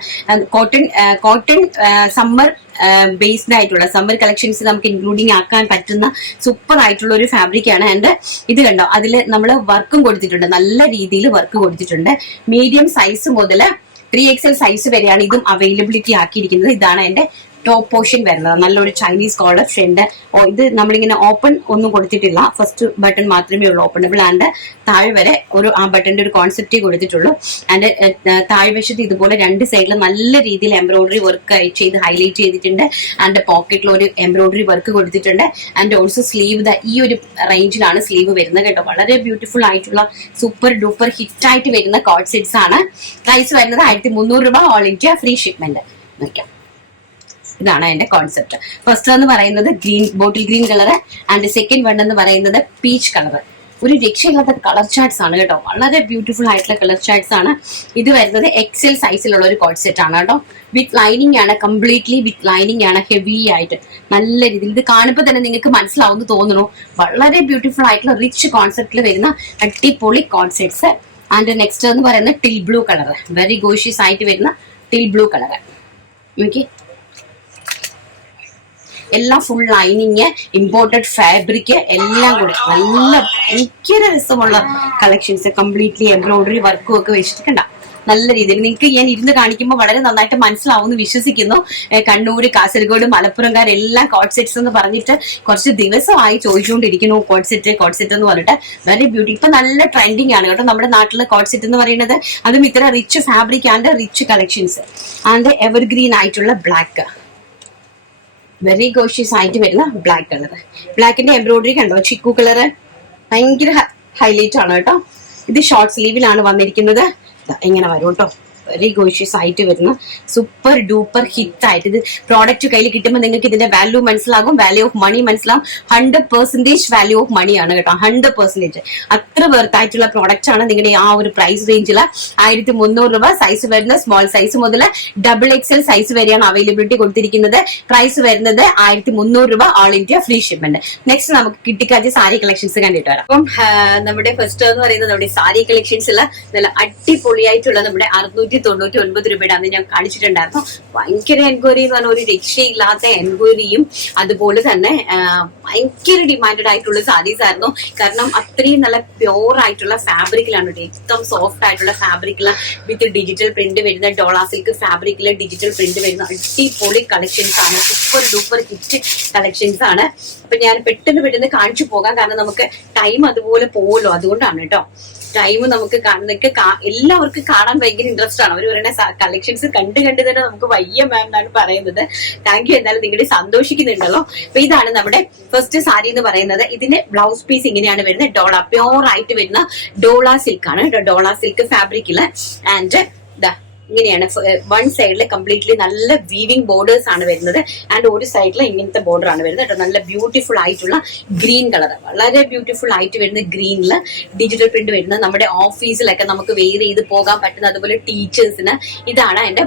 കോട്ടൺ സമ്മർ ബേസ്ഡ് ആയിട്ടുള്ള സമ്മർ കളക്ഷൻസ് നമുക്ക് ഇൻക്ലൂഡിങ് ആക്കാൻ പറ്റുന്ന സൂപ്പർ ആയിട്ടുള്ള ഒരു ഫാബ്രിക് ആണ്. ആൻഡ് ഇത് കണ്ടോ, അതിൽ നമ്മൾ വർക്കും കൊടുത്തിട്ടുണ്ട്, നല്ല രീതിയിൽ വർക്ക് കൊടുത്തിട്ടുണ്ട്. മീഡിയം സൈസ് മുതൽ 3XL സൈസ് വരെയാണ് ഇതും അവൈലബിലിറ്റി ആക്കിയിരിക്കുന്നത്. ഇതാണ് എന്റെ ടോപ്പ് പോർഷൻ വരുന്നത്. നല്ലൊരു ചൈനീസ് കോളർ ഫ്രണ്ട്. ഇത് നമ്മളിങ്ങനെ ഓപ്പൺ ഒന്നും കൊടുത്തിട്ടില്ല, ഫസ്റ്റ് ബട്ടൺ മാത്രമേ ഉള്ളൂ ഓപ്പണബിൾ. ആൻഡ് താഴെ വരെ ഒരു ആ ബട്ടന്റെ ഒരു കോൺസെപ്റ്റേ കൊടുത്തിട്ടുള്ളൂ. ആൻഡ് താഴ്വശത്ത് ഇതുപോലെ രണ്ട് സൈഡിൽ നല്ല രീതിയിൽ എംബ്രോയിഡറി വർക്ക് ചെയ്ത് ഹൈലൈറ്റ് ചെയ്തിട്ടുണ്ട്. ആൻഡ് പോക്കറ്റിൽ ഒരു എംബ്രോയിഡറി വർക്ക് കൊടുത്തിട്ടുണ്ട്. ആൻഡ് ഓൾസോ സ്ലീവ് ഈ ഒരു റേഞ്ചിലാണ് സ്ലീവ് വരുന്നത് കേട്ടോ. വളരെ ബ്യൂട്ടിഫുൾ ആയിട്ടുള്ള സൂപ്പർ ഡൂപ്പർ ഹിറ്റ് ആയിട്ട് വരുന്ന കോട്ട് സെറ്റ്സ് ആണ്. പ്രൈസ് വരുന്നത് 1300 രൂപ ഓൾ ഇന്ത്യ ഫ്രീ ഷിപ്മെന്റ്. നോക്കാം, ഇതാണ് അതിന്റെ കോൺസെപ്റ്റ്. ഫസ്റ്റ് എന്ന് പറയുന്നത് bottle green colour. And second one എന്ന് പറയുന്നത് പീച്ച് കളർ. ഒരു രക്ഷയില്ലാത്ത കളർ ചാർട്ട്സ് ആണ് കേട്ടോ. വളരെ ബ്യൂട്ടിഫുൾ ആയിട്ടുള്ള കളർ ചാർട്ട്സ് ആണ്. ഇത് വരുന്നത് XL സൈസിലുള്ള ഒരു കോട്ട് സെറ്റ് ആണ് കേട്ടോ. വിത്ത് ലൈനിങ് ആണ്, കംപ്ലീറ്റ്ലി വിത്ത് ലൈനിങ് ആണ്, ഹെവി ആയിട്ട് നല്ല രീതിയിൽ. ഇത് കാണുമ്പോൾ തന്നെ നിങ്ങൾക്ക് മനസ്സിലാവുമെന്ന് തോന്നുന്നു. വളരെ ബ്യൂട്ടിഫുൾ ആയിട്ടുള്ള റിച്ച് കോൺസെപ്റ്റിൽ വരുന്ന അടിപൊളി കോട്ട് സെറ്റ്സ്. ആൻഡ് നെക്സ്റ്റ് എന്ന് പറയുന്നത് teal blue colour. Very gorgeous ആയിട്ട് വരുന്ന ടിൽ ബ്ലൂ കളർ. നോക്കി, എല്ലാം ഫുൾ ലൈനിങ്, ഇമ്പോർട്ടഡ് ഫാബ്രിക് എല്ലാം കൂടെ നല്ല ഭയങ്കര രസമുള്ള കളക്ഷൻസ്. കംപ്ലീറ്റ്ലി എംബ്രോയിഡറി വർക്കും ഒക്കെ വെച്ചിട്ടുണ്ട്. നല്ല രീതിയിൽ നിങ്ങൾക്ക് ഞാൻ ഇരുന്ന് കാണിക്കുമ്പോൾ വളരെ നന്നായിട്ട് മനസ്സിലാവുമെന്ന് വിശ്വസിക്കുന്നു. കണ്ണൂര്, കാസർഗോഡ്, മലപ്പുറംകാരെല്ലാം കോട്ട് സെറ്റ്സ് എന്ന് പറഞ്ഞിട്ട് കുറച്ച് ദിവസമായി ചോദിച്ചുകൊണ്ടിരിക്കുന്നു. കോട്ട് സെറ്റ് എന്ന് പറഞ്ഞിട്ട് വെരി ബ്യൂട്ടി. ഇപ്പൊ നല്ല ട്രെൻഡിങ് ആണ് കേട്ടോ നമ്മുടെ നാട്ടിലെ കോട്ട് സെറ്റ് എന്ന് പറയുന്നത്. അതും ഇത്ര rich fabric and rich collections. And evergreen ആയിട്ടുള്ള ബ്ലാക്ക്, വെരി ഗോഷ്യസ് ആയിട്ട് വരുന്ന ബ്ലാക്ക് കളർ. ബ്ലാക്കിന്റെ എംബ്രോയിഡറി കണ്ടോ, ചിക്കു കളർ ഭയങ്കര ഹൈലൈറ്റ് ആണ് കേട്ടോ. ഇത് ഷോർട്ട് സ്ലീവിലാണ് വന്നിരിക്കുന്നത്. ഇങ്ങനെ വരും കേട്ടോ. വെരി ഗോഷ്യസ് ആയിട്ട് വരുന്ന സൂപ്പർ ഡൂപ്പർ ഹിറ്റ് ആയിട്ട് ഇത് പ്രോഡക്റ്റ് കയ്യിൽ കിട്ടുമ്പോൾ നിങ്ങൾക്ക് ഇതിന്റെ വാല്യൂ മനസ്സിലാകും, വാല്യൂ ഓഫ് മണി മനസ്സിലാകും. 100% വാല്യൂ ഓഫ് മണിയാണ് കേട്ടോ, 100%. അത്ര വെർത്തായിട്ടുള്ള പ്രോഡക്റ്റ് ആണ്. നിങ്ങളുടെ ആ ഒരു പ്രൈസ് റേഞ്ചിൽ 1300 രൂപ. സൈസ് വരുന്നത് സ്മോൾ സൈസ് മുതൽ XXL സൈസ് വരെയാണ് അവൈലബിലിറ്റി കൊടുത്തിരിക്കുന്നത്. പ്രൈസ് വരുന്നത് 1300 രൂപ, all India free shipment. Next നമുക്ക് കിട്ടിക്കാച്ച സാരി കളക്ഷൻസ് കണ്ടിട്ട് വരാം. അപ്പം നമ്മുടെ ഫസ്റ്റ് എന്ന് പറയുന്നത് നമ്മുടെ സാരി കളക്ഷൻസിൽ നല്ല അടിപൊളിയായിട്ടുള്ള നമ്മുടെ 699 രൂപയുടെ അന്ന് ഞാൻ കാണിച്ചിട്ടുണ്ടായിരുന്നു. ഭയങ്കര എൻക്വയറി എന്ന് പറഞ്ഞാൽ ഒരു രക്ഷയില്ലാത്ത എൻക്വയറിയും അതുപോലെ തന്നെ ഭയങ്കര ഡിമാൻഡഡ് ആയിട്ടുള്ള സാരീസ് ആയിരുന്നു. കാരണം അത്രയും നല്ല പ്യോർ ആയിട്ടുള്ള ഫാബ്രിക്കിലാണ്, ഏറ്റവും സോഫ്റ്റ് ആയിട്ടുള്ള ഫാബ്രിക്കില് വിത്ത് ഡിജിറ്റൽ പ്രിന്റ് വരുന്ന ഡോള സിൽക്ക് ഫാബ്രിക്കില് ഡിജിറ്റൽ പ്രിന്റ് വരുന്ന അടിപൊളി കളക്ഷൻസ് ആണ്. സൂപ്പർ ഡൂപ്പർ ഹിറ്റ് കളക്ഷൻസ് ആണ്. അപ്പൊ ഞാൻ പെട്ടെന്ന് കാണിച്ചു പോകാം, കാരണം നമുക്ക് ടൈം അതുപോലെ പോകുമല്ലോ, അതുകൊണ്ടാണ് കേട്ടോ. ടൈം നമുക്ക് എല്ലാവർക്കും കാണാൻ ഭയങ്കര ഇൻട്രസ്റ്റ് ആണ്. അവർ പറയുന്ന കളക്ഷൻസ് കണ്ട് തന്നെ നമുക്ക് വയ്യ മാം എന്നാണ് പറയുന്നത്. Thank you. എന്നാലും നിങ്ങളുടെ സന്തോഷിക്കുന്നുണ്ടല്ലോ. അപ്പൊ ഇതാണ് നമ്മുടെ ഫസ്റ്റ് സാരി എന്ന് പറയുന്നത്. ഇതിന്റെ ബ്ലൗസ് പീസ് ഇങ്ങനെയാണ് വരുന്നത്. ഡോള പ്യോർ ആയിട്ട് വരുന്ന ഡോള സിൽക്ക് ആണ്. ഡോള സിൽക്ക് ഫാബ്രിക്കില് ആൻഡ് ഇങ്ങനെയാണ്. വൺ സൈഡില് കംപ്ലീറ്റ്ലി നല്ല വീവിംഗ് ബോർഡേഴ്സ് ആണ് വരുന്നത് ആൻഡ് ഒരു സൈഡില് ഇങ്ങനത്തെ ബോർഡർ ആണ് വരുന്നത് കേട്ടോ. നല്ല ബ്യൂട്ടിഫുൾ ആയിട്ടുള്ള ഗ്രീൻ കളർ, വളരെ ബ്യൂട്ടിഫുൾ ആയിട്ട് വരുന്ന ഗ്രീനില് ഡിജിറ്റൽ പ്രിന്റ് വരുന്നത്. നമ്മുടെ ഓഫീസിലൊക്കെ നമുക്ക് വെയർ ചെയ്ത് പോകാൻ പറ്റുന്ന, അതുപോലെ ടീച്ചേഴ്സിന് ഇതാണ് എന്റെ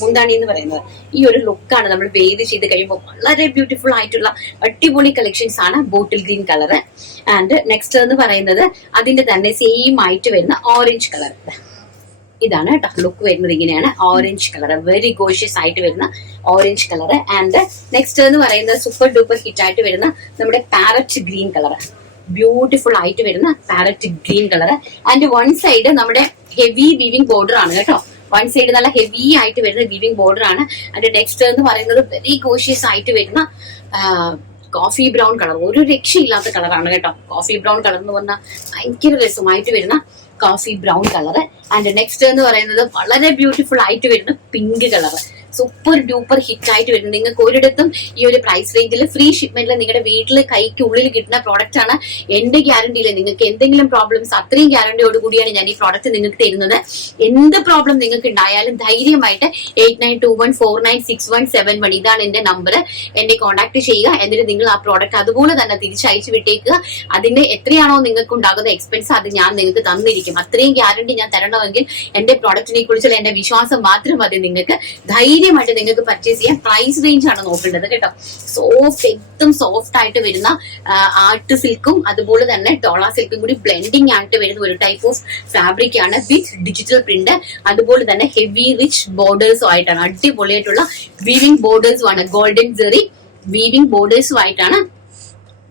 മുന്താണി എന്ന് പറയുന്നത്. ഈ ഒരു ലുക്കാണ് നമ്മൾ വെയർ ചെയ്ത് കഴിയുമ്പോൾ വളരെ ബ്യൂട്ടിഫുൾ ആയിട്ടുള്ള അടിപൊളി കളക്ഷൻസ് ആണ്. Bottle green colour and next എന്ന് പറയുന്നത് അതിന്റെ തന്നെ സെയിം ആയിട്ട് വരുന്ന ഓറഞ്ച് കളർ. ഇതാണ് കേട്ടോ ലുക്ക് വരുന്നത്. ഇങ്ങനെയാണ് ഓറഞ്ച് കളർ, വെരി ഗോഷ്യസ് ആയിട്ട് വരുന്ന ഓറഞ്ച് കളർ. ആൻഡ് നെക്സ്റ്റ് എന്ന് പറയുന്നത് സൂപ്പർ ഡൂപ്പർ ഹിറ്റ് ആയിട്ട് വരുന്ന നമ്മുടെ പാരറ്റ് ഗ്രീൻ കളർ, ബ്യൂട്ടിഫുൾ ആയിട്ട് വരുന്ന parrot green colour. And one side നമ്മുടെ ഹെവി വീവിംഗ് ബോർഡർ ആണ് കേട്ടോ. വൺ സൈഡ് നല്ല ഹെവി ആയിട്ട് വരുന്ന വീവിംഗ് ബോർഡർ ആണ്. ആൻഡ് നെക്സ്റ്റ് എന്ന് പറയുന്നത് വെരി ഗോഷ്യസ് ആയിട്ട് വരുന്ന കോഫി ബ്രൗൺ കളർ, ഒരു രക്ഷയില്ലാത്ത കളറാണ് കേട്ടോ. കോഫി ബ്രൗൺ കളർ എന്ന് പറഞ്ഞാൽ ഭയങ്കര രസമായിട്ട് വരുന്ന coffee brown colour. And next എന്ന് പറയുന്നത് വളരെ ബ്യൂട്ടിഫുൾ ആയിട്ട് വരുന്ന pink colour, super duper hit ആയിട്ട് വരുന്നത്. നിങ്ങൾക്ക് ഒരിടത്തും ഈ ഒരു പ്രൈസ് റേഞ്ചിൽ ഫ്രീ ഷിപ്മെന്റിൽ നിങ്ങളുടെ വീട്ടിൽ കൈക്കുള്ളിൽ കിട്ടുന്ന പ്രോഡക്റ്റ് ആണ്. എന്റെ ഗ്യാരണ്ടിയിൽ നിങ്ങൾക്ക് എന്തെങ്കിലും പ്രോബ്ലംസ് അത്രയും ഗ്യാരണ്ടിയോട് കൂടിയാണ് ഞാൻ ഈ പ്രോഡക്റ്റ് നിങ്ങൾക്ക് തരുന്നത്. എന്ത് പ്രോബ്ലം നിങ്ങൾക്ക് ഉണ്ടായാലും ധൈര്യമായിട്ട് 8921496171 ഇതാണ് എന്റെ നമ്പർ. എന്നെ കോൺടാക്ട് ചെയ്യുക. എന്നിട്ട് നിങ്ങൾ ആ പ്രോഡക്റ്റ് അതുപോലെ തന്നെ തിരിച്ചയച്ചു വിട്ടേക്കുക. അതിന്റെ എത്രയാണോ നിങ്ങൾക്ക് ഉണ്ടാകുന്ന എക്സ്പെൻസ് അത് ഞാൻ നിങ്ങൾക്ക് തന്നിരിക്കും. അത്രയും ഗ്യാരണ്ടി ഞാൻ തരണമെങ്കിൽ എന്റെ പ്രോഡക്റ്റിനെ കുറിച്ചുള്ള എന്റെ വിശ്വാസം മാത്രം മതി. നിങ്ങൾക്ക് ധൈര്യമായിട്ട് നിങ്ങൾക്ക് പർച്ചേസ് ചെയ്യാൻ. പ്രൈസ് റേഞ്ച് ആണ് നോക്കേണ്ടത് കേട്ടോ. സോഫ്റ്റ്, एकदम സോഫ്റ്റ് ആയിട്ട് വരുന്ന ആർട്ട് സിൽക്കും അതുപോലെ തന്നെ ഡോള സിൽക്കും കൂടി ബ്ലെൻഡിങ് ആയിട്ട് വരുന്ന ഒരു ടൈപ്പ് ഓഫ് ഫാബ്രിക് ആണ് വിത്ത് ഡിജിറ്റൽ പ്രിന്റ്. അതുപോലെ തന്നെ ഹെവി റിച്ച് ബോർഡേഴ്സും ആയിട്ടാണ്, അടിപൊളിയായിട്ടുള്ള വീവിംഗ് ബോർഡേഴ്സും ആണ്, ഗോൾഡൻ ജെറി വീവിംഗ് ബോർഡേഴ്സും ആയിട്ടാണ്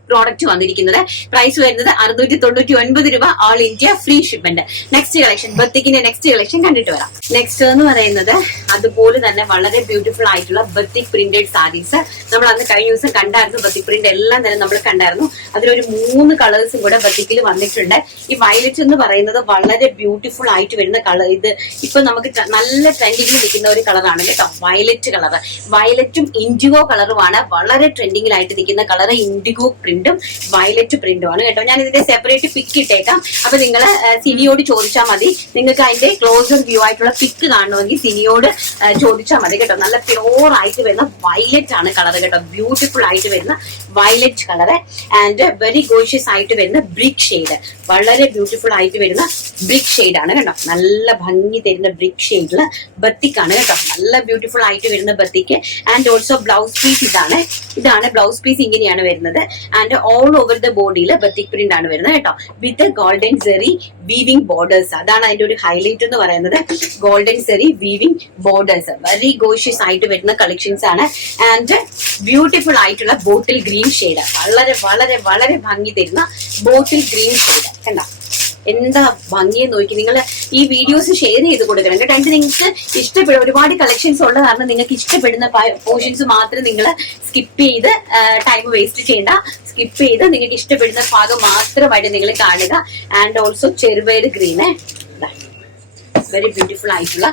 പ്രോഡക്റ്റ് വന്നിരിക്കുന്നത്. പ്രൈസ് വരുന്നത് 699 രൂപ, all India free shipment. Next collection, ബത്തിക്കിന്റെ നെക്സ്റ്റ് കളക്ഷൻ കണ്ടിട്ട് വരാം. നെക്സ്റ്റ് എന്ന് പറയുന്നത് അതുപോലെ തന്നെ വളരെ ബ്യൂട്ടിഫുൾ ആയിട്ടുള്ള ബത്തിക് പ്രിന്റഡ് സാരീസ്. നമ്മൾ അന്ന് കഴിഞ്ഞ ദിവസം കണ്ടായിരുന്നു. ബത്തിക് പ്രിന്റ് എല്ലാം തന്നെ നമ്മൾ കണ്ടായിരുന്നു. അതിലൊരു 3 കളേഴ്സും കൂടെ ബത്തിക്കിൽ വന്നിട്ടുണ്ട്. ഈ വയലറ്റ് എന്ന് പറയുന്നത് വളരെ ബ്യൂട്ടിഫുൾ ആയിട്ട് വരുന്ന കളർ. ഇത് ഇപ്പൊ നമുക്ക് നല്ല ട്രെൻഡിങ്ങിൽ നിൽക്കുന്ന ഒരു കളറാണ് കേട്ടോ, വയലറ്റ് കളർ. വയലറ്റും ഇൻഡിഗോ കളറുമാണ് വളരെ ട്രെൻഡിങ്ങിലായിട്ട് നിൽക്കുന്ന കളർ. ഇൻഡിഗോ പ്രിന്റും വയലറ്റ് പ്രിന്റും ആണ് കേട്ടോ. ഞാൻ ഇതിന്റെ സെപ്പറേറ്റ് പിക്ക് ഇട്ടേക്കാം. അപ്പൊ നിങ്ങൾ സിനിയോട് ചോദിച്ചാൽ മതി. നിങ്ങൾക്ക് അതിന്റെ ക്ലോസർ വ്യൂ ആയിട്ടുള്ള പിക്ക് കാണണമെങ്കിൽ സിനിയോട് ചോദിച്ചാൽ മതി കേട്ടോ. നല്ല പ്യോർ ആയിട്ട് വരുന്ന വയലറ്റ് ആണ് കളർ കേട്ടോ. ബ്യൂട്ടിഫുൾ ആയിട്ട് വരുന്ന violet colour and very gorgeous ആയിട്ട് വരുന്ന ബ്രിക്ക് ഷെയ്ഡ്, വളരെ ബ്യൂട്ടിഫുൾ ആയിട്ട് വരുന്ന ബ്രിക്ക് ഷെയ്ഡ് ആണ് കേട്ടോ. നല്ല ഭംഗി തരുന്ന ബ്രിക്ക് ഷെയ്ഡില് ബത്തിക്കാണ് കേട്ടോ. നല്ല ബ്യൂട്ടിഫുൾ ആയിട്ട് വരുന്ന batik. And also blouse piece ഇതാണ് ബ്ലൗസ് പീസ്. ഇങ്ങനെയാണ് വരുന്നത്. ആൻഡ് ഓൾ ഓവർ ദ ബോഡിയിൽ ബത്തിക് പ്രിന്റ് ആണ് വരുന്നത് കേട്ടോ, with golden zari weaving borders. അതാണ് അതിന്റെ ഒരു ഹൈലൈറ്റ് എന്ന് പറയുന്നത്. Golden zari weaving borders, very gorgeous ആയിട്ട് വരുന്ന കളക്ഷൻസ് ആണ്. ആൻഡ് ബ്യൂട്ടിഫുൾ ആയിട്ടുള്ള ബോട്ടിൽ ഗ്രീൻ ഷെയ്ഡ്, വളരെ വളരെ വളരെ ഭംഗി തരുന്ന ബോട്ടിൽ ഗ്രീൻ ഷെയ്ഡ് കണ്ടോ. എന്താ ഭംഗിയെ നോക്കി. നിങ്ങൾ ഈ വീഡിയോസ് ഷെയർ ചെയ്ത് കൊടുക്കണം കേട്ടോ. എന്നിട്ട് നിങ്ങൾക്ക് ഇഷ്ടപ്പെടും. ഒരുപാട് കളക്ഷൻസ് ഉള്ള കാരണം നിങ്ങൾക്ക് ഇഷ്ടപ്പെടുന്ന പോർഷൻസ് മാത്രം നിങ്ങൾ സ്കിപ്പ് ചെയ്ത് ടൈം വേസ്റ്റ് ചെയ്യേണ്ട. സ്കിപ്പ് ചെയ്ത് നിങ്ങൾക്ക് ഇഷ്ടപ്പെടുന്ന ഭാഗം മാത്രമായിട്ട് നിങ്ങൾ കാണുക. ആൻഡ് ഓൾസോ ചെറുപയർ ഗ്രീന്, വെരി ബ്യൂട്ടിഫുൾ ആയിട്ടുള്ള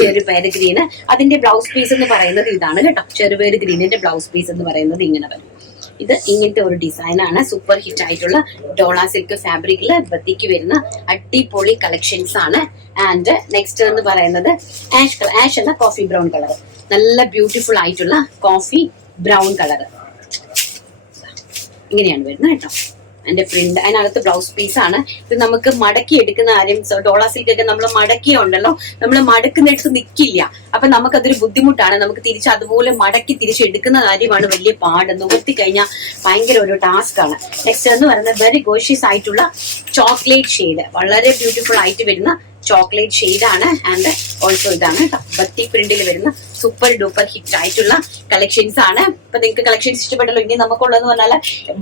ചെറുപയർ ഗ്രീന്. അതിന്റെ ബ്ലൗസ് പീസ് എന്ന് പറയുന്നത് ഇതാണ് കേട്ടോ. ചെറുപയർ ഗ്രീനിന്റെ ബ്ലൗസ് പീസ് എന്ന് പറയുന്നത് ഇങ്ങനെ വരും. ഇത് ഇങ്ങനത്തെ ഒരു ഡിസൈനാണ്. സൂപ്പർ ഹിറ്റ് ആയിട്ടുള്ള ഡോള സിൽക്ക് ഫാബ്രിക്കില് ബത്തിക്ക് വരുന്ന അടിപൊളി കളക്ഷൻസ് ആണ്. ആൻഡ് നെക്സ്റ്റ് എന്ന് പറയുന്നത് ആഷ് എന്ന കോഫി ബ്രൗൺ കളർ, നല്ല ബ്യൂട്ടിഫുൾ ആയിട്ടുള്ള കോഫി ബ്രൗൺ കളർ ഇങ്ങനെയാണ് വരുന്നത് കേട്ടോ. അതിന്റെ പ്രിന്റ്, അതിനകത്ത് ബ്ലൗസ് പീസ് ആണ്. ഇത് നമുക്ക് മടക്കി എടുക്കുന്ന കാര്യം, ഡോള സിൽക്ക് ഒക്കെ നമ്മൾ മടക്കിയുണ്ടല്ലോ, നമ്മൾ മടക്കുന്നിടത്ത് നിൽക്കില്ല. അപ്പൊ നമുക്കതൊരു ബുദ്ധിമുട്ടാണ്. നമുക്ക് തിരിച്ച് അതുപോലെ മടക്കി തിരിച്ചെടുക്കുന്ന കാര്യമാണ് വലിയ പാട്. നിവർത്തി കഴിഞ്ഞാൽ ഭയങ്കര ഒരു ടാസ്ക് ആണ്. നെക്സ്റ്റ് എന്ന് പറയുന്നത് വെരി ഗോഷ്യസ് ആയിട്ടുള്ള ചോക്ലേറ്റ് ഷെയ്ഡ്, വളരെ ബ്യൂട്ടിഫുൾ ആയിട്ട് വരുന്ന ചോക്ലേറ്റ് ഷെയ്ഡാണ്. ആൻഡ് ഓൾസോ ഇതാണ് ബത്തി പ്രിന്റിൽ വരുന്ന സൂപ്പർ ഡൂപ്പർ ഹിറ്റ് ആയിട്ടുള്ള കളക്ഷൻസ് ആണ്. ഇപ്പൊ നിങ്ങൾക്ക് കളക്ഷൻസ് ഇഷ്ടപ്പെട്ടല്ലോ. ഇനി നമുക്കുള്ളതെന്ന് പറഞ്ഞാൽ